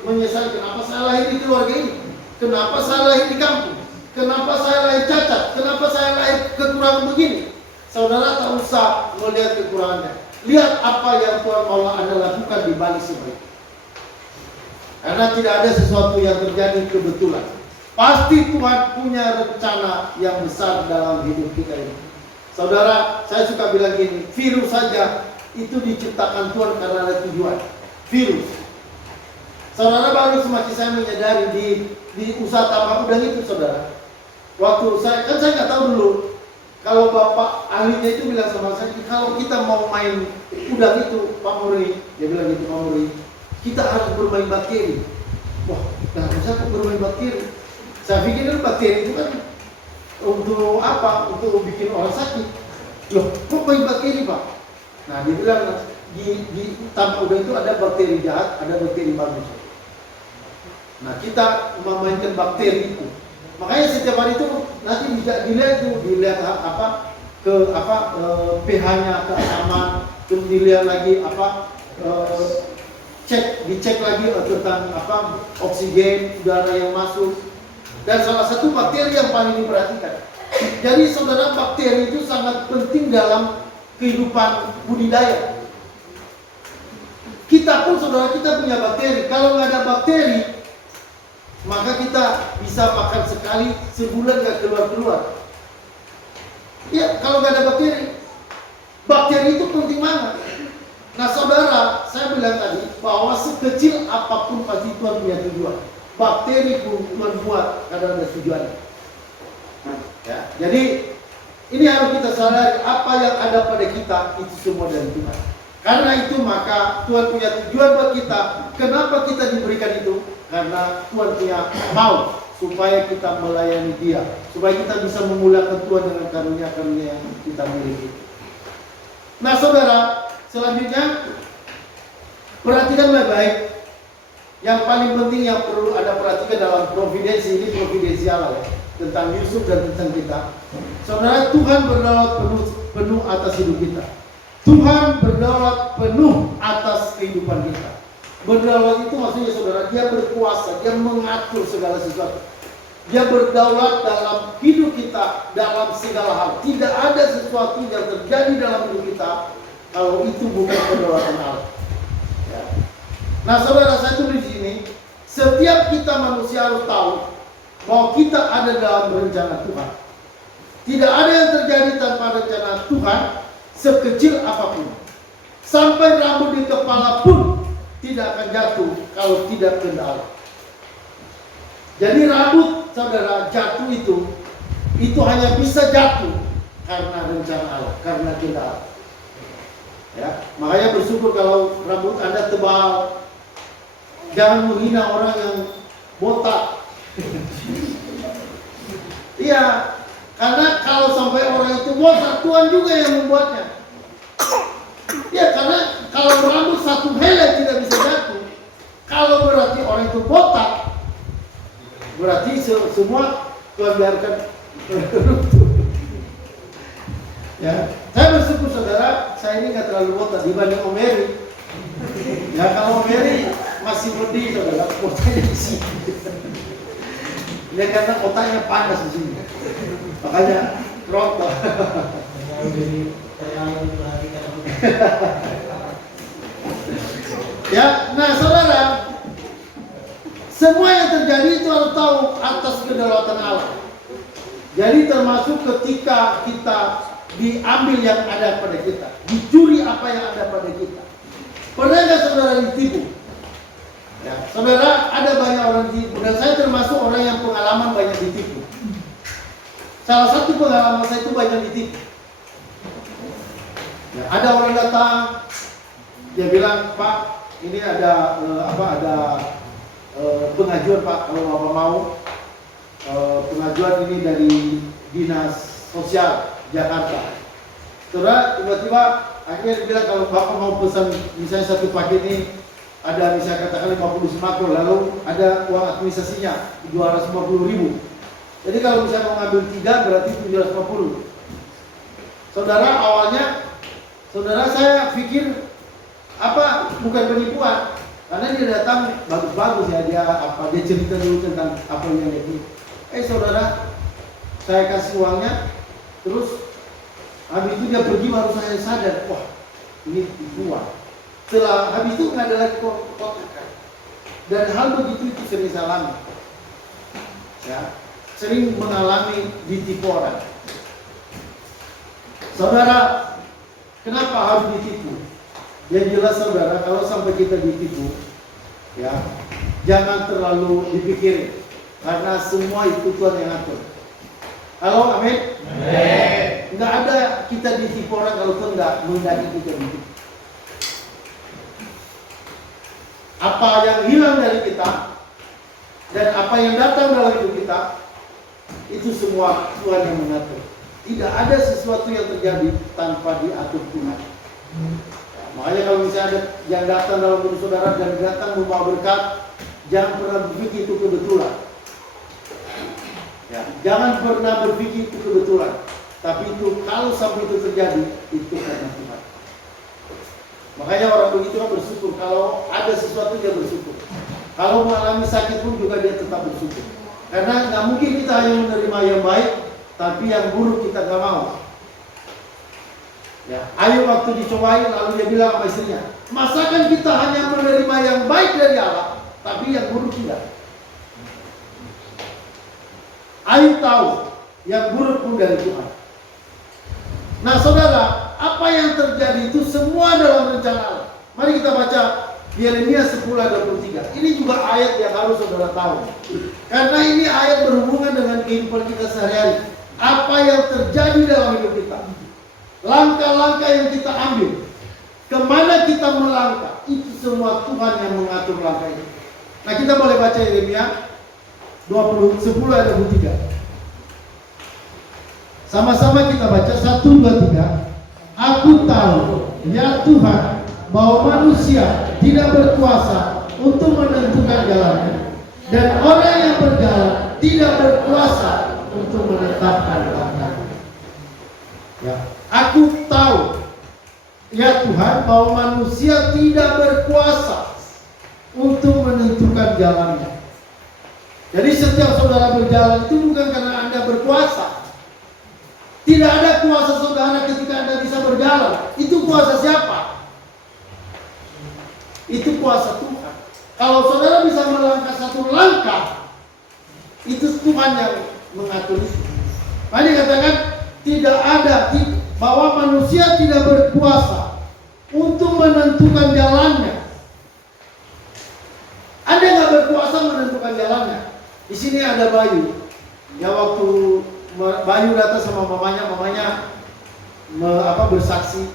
menyesali kenapa saya lahir di keluarga ini, kenapa saya lahir di kampung, kenapa saya lahir cacat, kenapa saya lahir kekurangan begini. Saudara tak usah melihat kekurangannya. Lihat apa yang Tuhan Allah Anda lakukan di balik semua itu. Karena tidak ada sesuatu yang terjadi kebetulan. Pasti Tuhan punya rencana yang besar dalam hidup kita ini. Saudara, saya suka bilang gini, virus saja itu diciptakan Tuhan karena ada tujuan. Virus. Saudara, baru semakin saya menyadari di usaha tambak udang itu, saudara. Waktu saya nggak tahu dulu. Kalau bapak ahlinya itu bilang sama saya, kalau kita mau main udang itu, Pak Muri, dia bilang gitu, Pak Muri, kita harus bermain bakteri. Wah, nah saya kok bermain bakteri? Saya pikir bakteri itu kan untuk apa? Untuk bikin orang sakit. Loh, kok main bakteri Pak? Nah, dia bilang di tambak udang itu ada bakteri jahat, ada bakteri bagus. Nah, kita memainkan bakteri itu. Makanya setiap hari itu nanti bisa dilihat pH-nya keasaman, terus dilihat lagi dicek lagi tentang oksigen udara yang masuk, dan salah satu bakteri yang paling diperhatikan. Jadi saudara, bakteri itu sangat penting dalam kehidupan budidaya. Kita pun saudara, kita punya bakteri. Kalau nggak ada bakteri, maka kita bisa makan sekali sebulan gak keluar-keluar. Ya, kalau gak ada bakteri itu penting banget. Nah saudara, saya bilang tadi bahwa sekecil apapun pasti Tuhan punya tujuan. Bakteri pun Tuhan buat karena ada tujuannya. Ya, jadi ini harus kita sadari, apa yang ada pada kita itu semua dari Tuhan. Karena itu maka Tuhan punya tujuan buat kita. Kenapa kita diberikan itu? Karena Tuhan punya mau supaya kita melayani Dia, supaya kita bisa memuliakan Tuhan dengan karunia-karunia yang kita miliki. Nah saudara, selanjutnya perhatikan baik-baik. Yang paling penting yang perlu Anda perhatikan dalam providensi ini, providensial ya, tentang Yusuf dan tentang kita. Saudara, Tuhan berdaulat penuh atas hidup kita. Tuhan berdaulat penuh atas kehidupan kita. Berdaulat itu maksudnya saudara, Dia berkuasa, Dia mengatur segala sesuatu. Dia berdaulat dalam hidup kita, dalam segala hal. Tidak ada sesuatu yang terjadi dalam hidup kita kalau itu bukan kedaulatan Allah. Ya. Nah saudara, saya tulis di sini, setiap kita manusia harus tahu bahwa kita ada dalam rencana Tuhan. Tidak ada yang terjadi tanpa rencana Tuhan, sekecil apapun. Sampai rambut di kepala pun tidak akan jatuh kalau tidak kehendak Allah. Jadi rambut saudara jatuh itu hanya bisa jatuh karena rencana Allah, karena kehendak Allah. Ya, makanya bersyukur kalau rambut Anda tebal. Jangan menghina orang yang botak. Iya, karena kalau sampai orang itu botak, Tuhan juga yang membuatnya. Ya, karena kalau rambut satu helai tidak bisa jatuh, kalau berarti orang itu botak, berarti semua Tuhan biarkan. Ya, saya bersyukur saudara, saya ini nggak terlalu botak dibanding Om Heri. Ya, kalau Om Heri masih mudi saudara, otaknya di sini. Ya karena otaknya panas di sini, makanya rontok. Ya, nah saudara, semua yang terjadi itu harus tahu atas kedaulatan Allah. Jadi termasuk ketika kita diambil yang ada pada kita, dicuri apa yang ada pada kita. Pernah nggak saudara ditipu? Ya, saudara, ada banyak orang ditipu dan saya termasuk orang yang pengalaman banyak ditipu. Salah satu pengalaman saya itu banyak ditipu. Ya, ada orang datang, dia bilang, Pak, ini ada pengajuan Pak, kalau Bapak mau pengajuan ini dari Dinas Sosial Jakarta. Saudara, tiba-tiba akhirnya dia bilang kalau Bapak mau pesan misalnya satu paket ini ada misalnya katakan 50 sembako, lalu ada uang administrasinya 250.000. Jadi kalau misalnya mau ngambil 3 berarti 750. Saudara, awalnya saudara saya pikir bukan penipuan, karena dia datang bagus-bagus ya, dia cerita dulu tentang apa yang dia punya. Saudara, saya kasih uangnya, terus habis itu dia pergi, baru saya sadar, wah ini tipuan. Setelah habis itu nggak ada lagi kontak. Dan hal begitu itu sering saya alami. Ya, sering mengalami ditipu orang. Saudara, kenapa harus ditipu? Yang jelas saudara, kalau sampai kita ditipu, ya jangan terlalu dipikirin, karena semua itu Tuhan yang atur. Halo, amin. Amin. Nggak ada kita ditipu orang kalau Tuhan nggak menghendaki kita ditipu. Apa yang hilang dari kita dan apa yang datang dalam hidup kita, itu semua Tuhan yang mengatur. Tidak ada sesuatu yang terjadi tanpa diatur Tuhan. Ya, makanya kalau misalnya ada yang datang dalam hidup saudara dan datang membawa berkat, jangan pernah berpikir itu kebetulan. Ya, jangan pernah berpikir itu kebetulan. Tapi itu kalau sampai itu terjadi, itu karena Tuhan. Makanya orang begitu kan bersyukur. Kalau ada sesuatu dia bersyukur. Kalau mengalami sakit pun juga dia tetap bersyukur. Karena nggak mungkin kita hanya menerima yang baik, tapi yang buruk kita nggak mau. Ya, Ayub waktu dicobain lalu dia bilang sama istrinya, masakan kita hanya menerima yang baik dari Allah, tapi yang buruk tidak. Ayub tahu yang buruk pun dari Tuhan. Nah saudara, apa yang terjadi itu semua dalam rencana Allah. Mari kita baca Yeremia 10:23. Ini juga ayat yang harus saudara tahu. Karena ini ayat berhubungan dengan kehidupan kita sehari-hari. Apa yang terjadi dalam hidup kita. Langkah-langkah yang kita ambil. kemana kita melangkah, itu semua Tuhan yang mengatur langkah itu. Nah, kita boleh baca Yeremia 10 ayat 23. Sama-sama kita baca 1, 2, 3. Aku tahu, ya Tuhan, bahwa manusia tidak berkuasa untuk menentukan jalannya, dan orang yang berjalan tidak berkuasa untuk menetapkan langkahnya. Ya, aku tahu, ya Tuhan, bahwa manusia tidak berkuasa untuk menentukan jalannya. Jadi setiap saudara berjalan itu bukan karena Anda berkuasa. Tidak ada kuasa saudara ketika Anda bisa berjalan. Itu kuasa siapa? Itu kuasa Tuhan. Kalau saudara bisa melangkah satu langkah, itu Tuhan yang mengatur itu. Maka dikatakan tidak ada, bahwa manusia tidak berkuasa untuk menentukan jalannya. Anda nggak berkuasa menentukan jalannya. Di sini ada Bayu. Ya, waktu Bayu datang sama mamanya bersaksi.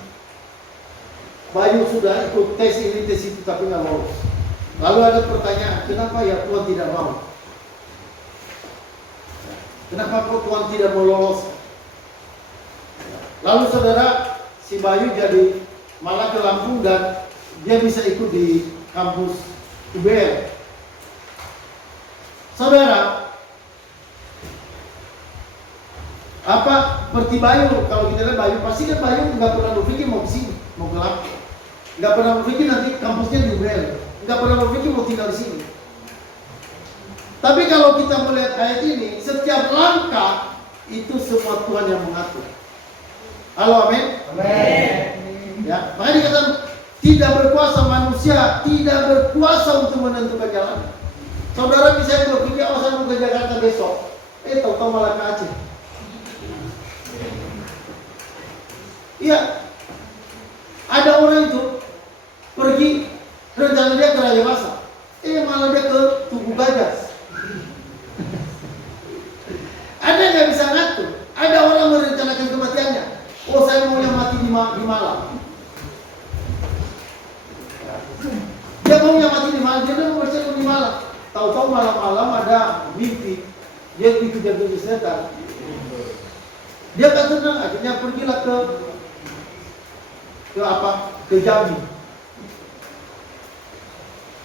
Bayu sudah ikut tes ini tes itu tapi nggak lolos. Lalu ada pertanyaan, kenapa ya Tuhan tidak mau? Kenapa kok Tuhan tidak mau lolos? Lalu saudara, si Bayu jadi malah ke Lampung dan dia bisa ikut di kampus UBL. Saudara, seperti Bayu, kalau kita lihat Bayu, pasti kan Bayu nggak pernah berpikir mau ke sini, mau ke Lampung. Nggak pernah berpikir nanti kampusnya di UBL. Nggak pernah berpikir mau tinggal di sini. Tapi kalau kita melihat ayat ini, setiap langkah itu semua Tuhan yang mengatur. Halo, amin? Amin. Ya, makanya dikatakan tidak berkuasa, manusia tidak berkuasa untuk menentukan jalan. Saudara bisa berpikir, oh saya mau ke Jakarta besok. Tahu-tahu malah ke Aceh. Iya, ada orang itu pergi, rencana dia ke Raja Masa, malah dia ke Tugu Gajas. Ada nggak bisa ngatur. Ada orang merencanakan kematiannya. Oh, saya mau yang mati di Malang. Dia mau yang mati di Malang, dia mau bercakap di Malang. Tahu-tahu malam-malam ada mimpi, dia dikejar-kejar setan. Dia tak tenang, akhirnya pergilah ke Jambi.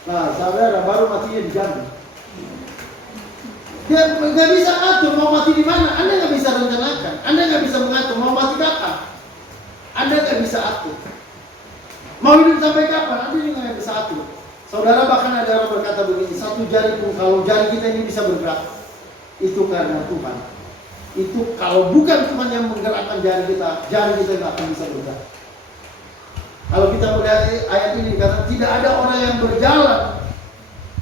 Nah, saudara baru matinya di Jambi. Dia nggak bisa atur mau mati di mana. Anda nggak bisa rencanakan. Anda nggak bisa mengatur mau mati kapan. Anda nggak bisa atur. Mau hidup sampai kapan? Anda juga nggak bisa atur. Saudara, bahkan ada orang berkata begini, satu jari pun kalau jari kita ini bisa bergerak, itu karena Tuhan. Itu kalau bukan Tuhan yang menggerakkan jari kita nggak akan bisa bergerak. Kalau kita melihat ayat ini, kata tidak ada orang yang berjalan,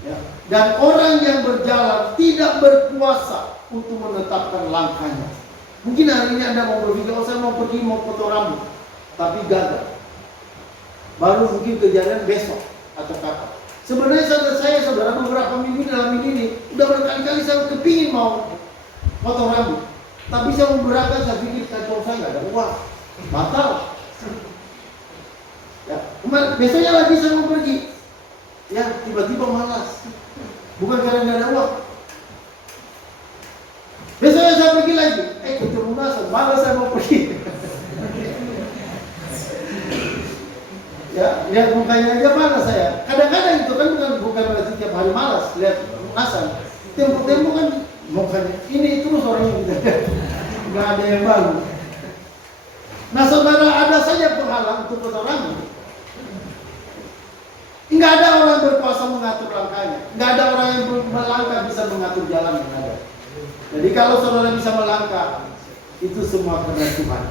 ya, dan orang yang berjalan tidak berkuasa untuk menetapkan langkahnya. Mungkin hari ini Anda mau berpikir, oh saya mau pergi mau potong rambut, tapi gagal. Baru mungkin kejadian besok atau kapan. Sebenarnya saudara beberapa minggu dalam minggu ini udah berkali-kali saya kepingin mau potong rambut, tapi saya mau berangkat, saya pikir kacau, saya nggak ada uang, batal. Ya, besoknya lagi saya mau pergi, ya tiba-tiba malas, bukan karena nggak ada uang. Besoknya saya pergi lagi, ketemu Nasan, malas saya mau pergi. Ya, lihat mukanya aja malas saya. Kadang-kadang itu kan bukan berarti tiap hari malas. Lihat Nasan, tempo-tempo kan mukanya ini terus orangnya gitu. Nggak ada yang baru. Nah saudara, ada saja penghalang untuk potong rambut. Nggak ada orang berkuasa mengatur langkahnya. Nggak ada orang yang melangkah bisa mengatur jalan yang ada. Jadi kalau saudara bisa melangkah, itu semua karena Tuhan.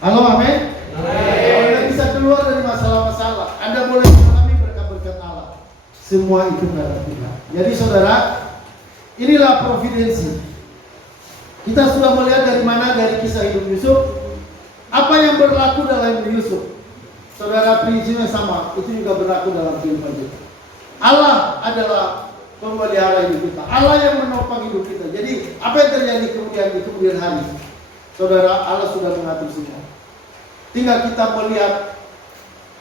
Halo, amin? Kalau Anda bisa keluar dari masalah-masalah, Anda boleh mengalami berkat-berkat Allah. Semua itu karena Tuhan. Jadi saudara, inilah providensi. Kita sudah melihat dari mana, dari kisah hidup Yusuf, apa yang berlaku dalam hidup Yusuf. Saudara, prinsipnya sama, itu juga berlaku dalam kehidupan kita. Allah adalah pemelihara hidup kita, Allah yang menopang hidup kita. Jadi apa yang terjadi di kemudian hari, saudara, Allah sudah mengatur semua. Tinggal kita melihat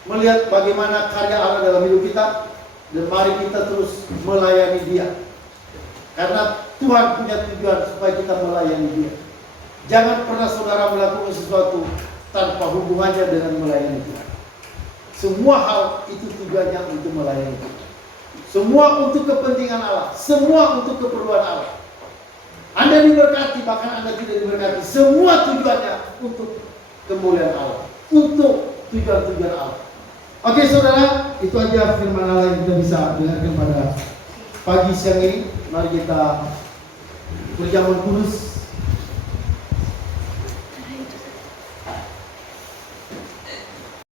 melihat bagaimana karya Allah dalam hidup kita, dan mari kita terus melayani Dia. Karena Tuhan punya tujuan supaya kita melayani Dia. Jangan pernah saudara melakukan sesuatu tanpa hubungannya dengan melayani Tuhan. Semua hal itu tujuannya untuk melayani Tuhan. Semua untuk kepentingan Allah, semua untuk keperluan Allah. Anda diberkati, bahkan Anda tidak diberkati, semua tujuannya untuk kemuliaan Allah, untuk tujuan-tujuan Allah. Oke saudara, itu aja firman Allah yang kita bisa dengarkan pada pagi siang ini. Mari kita berjalan kudus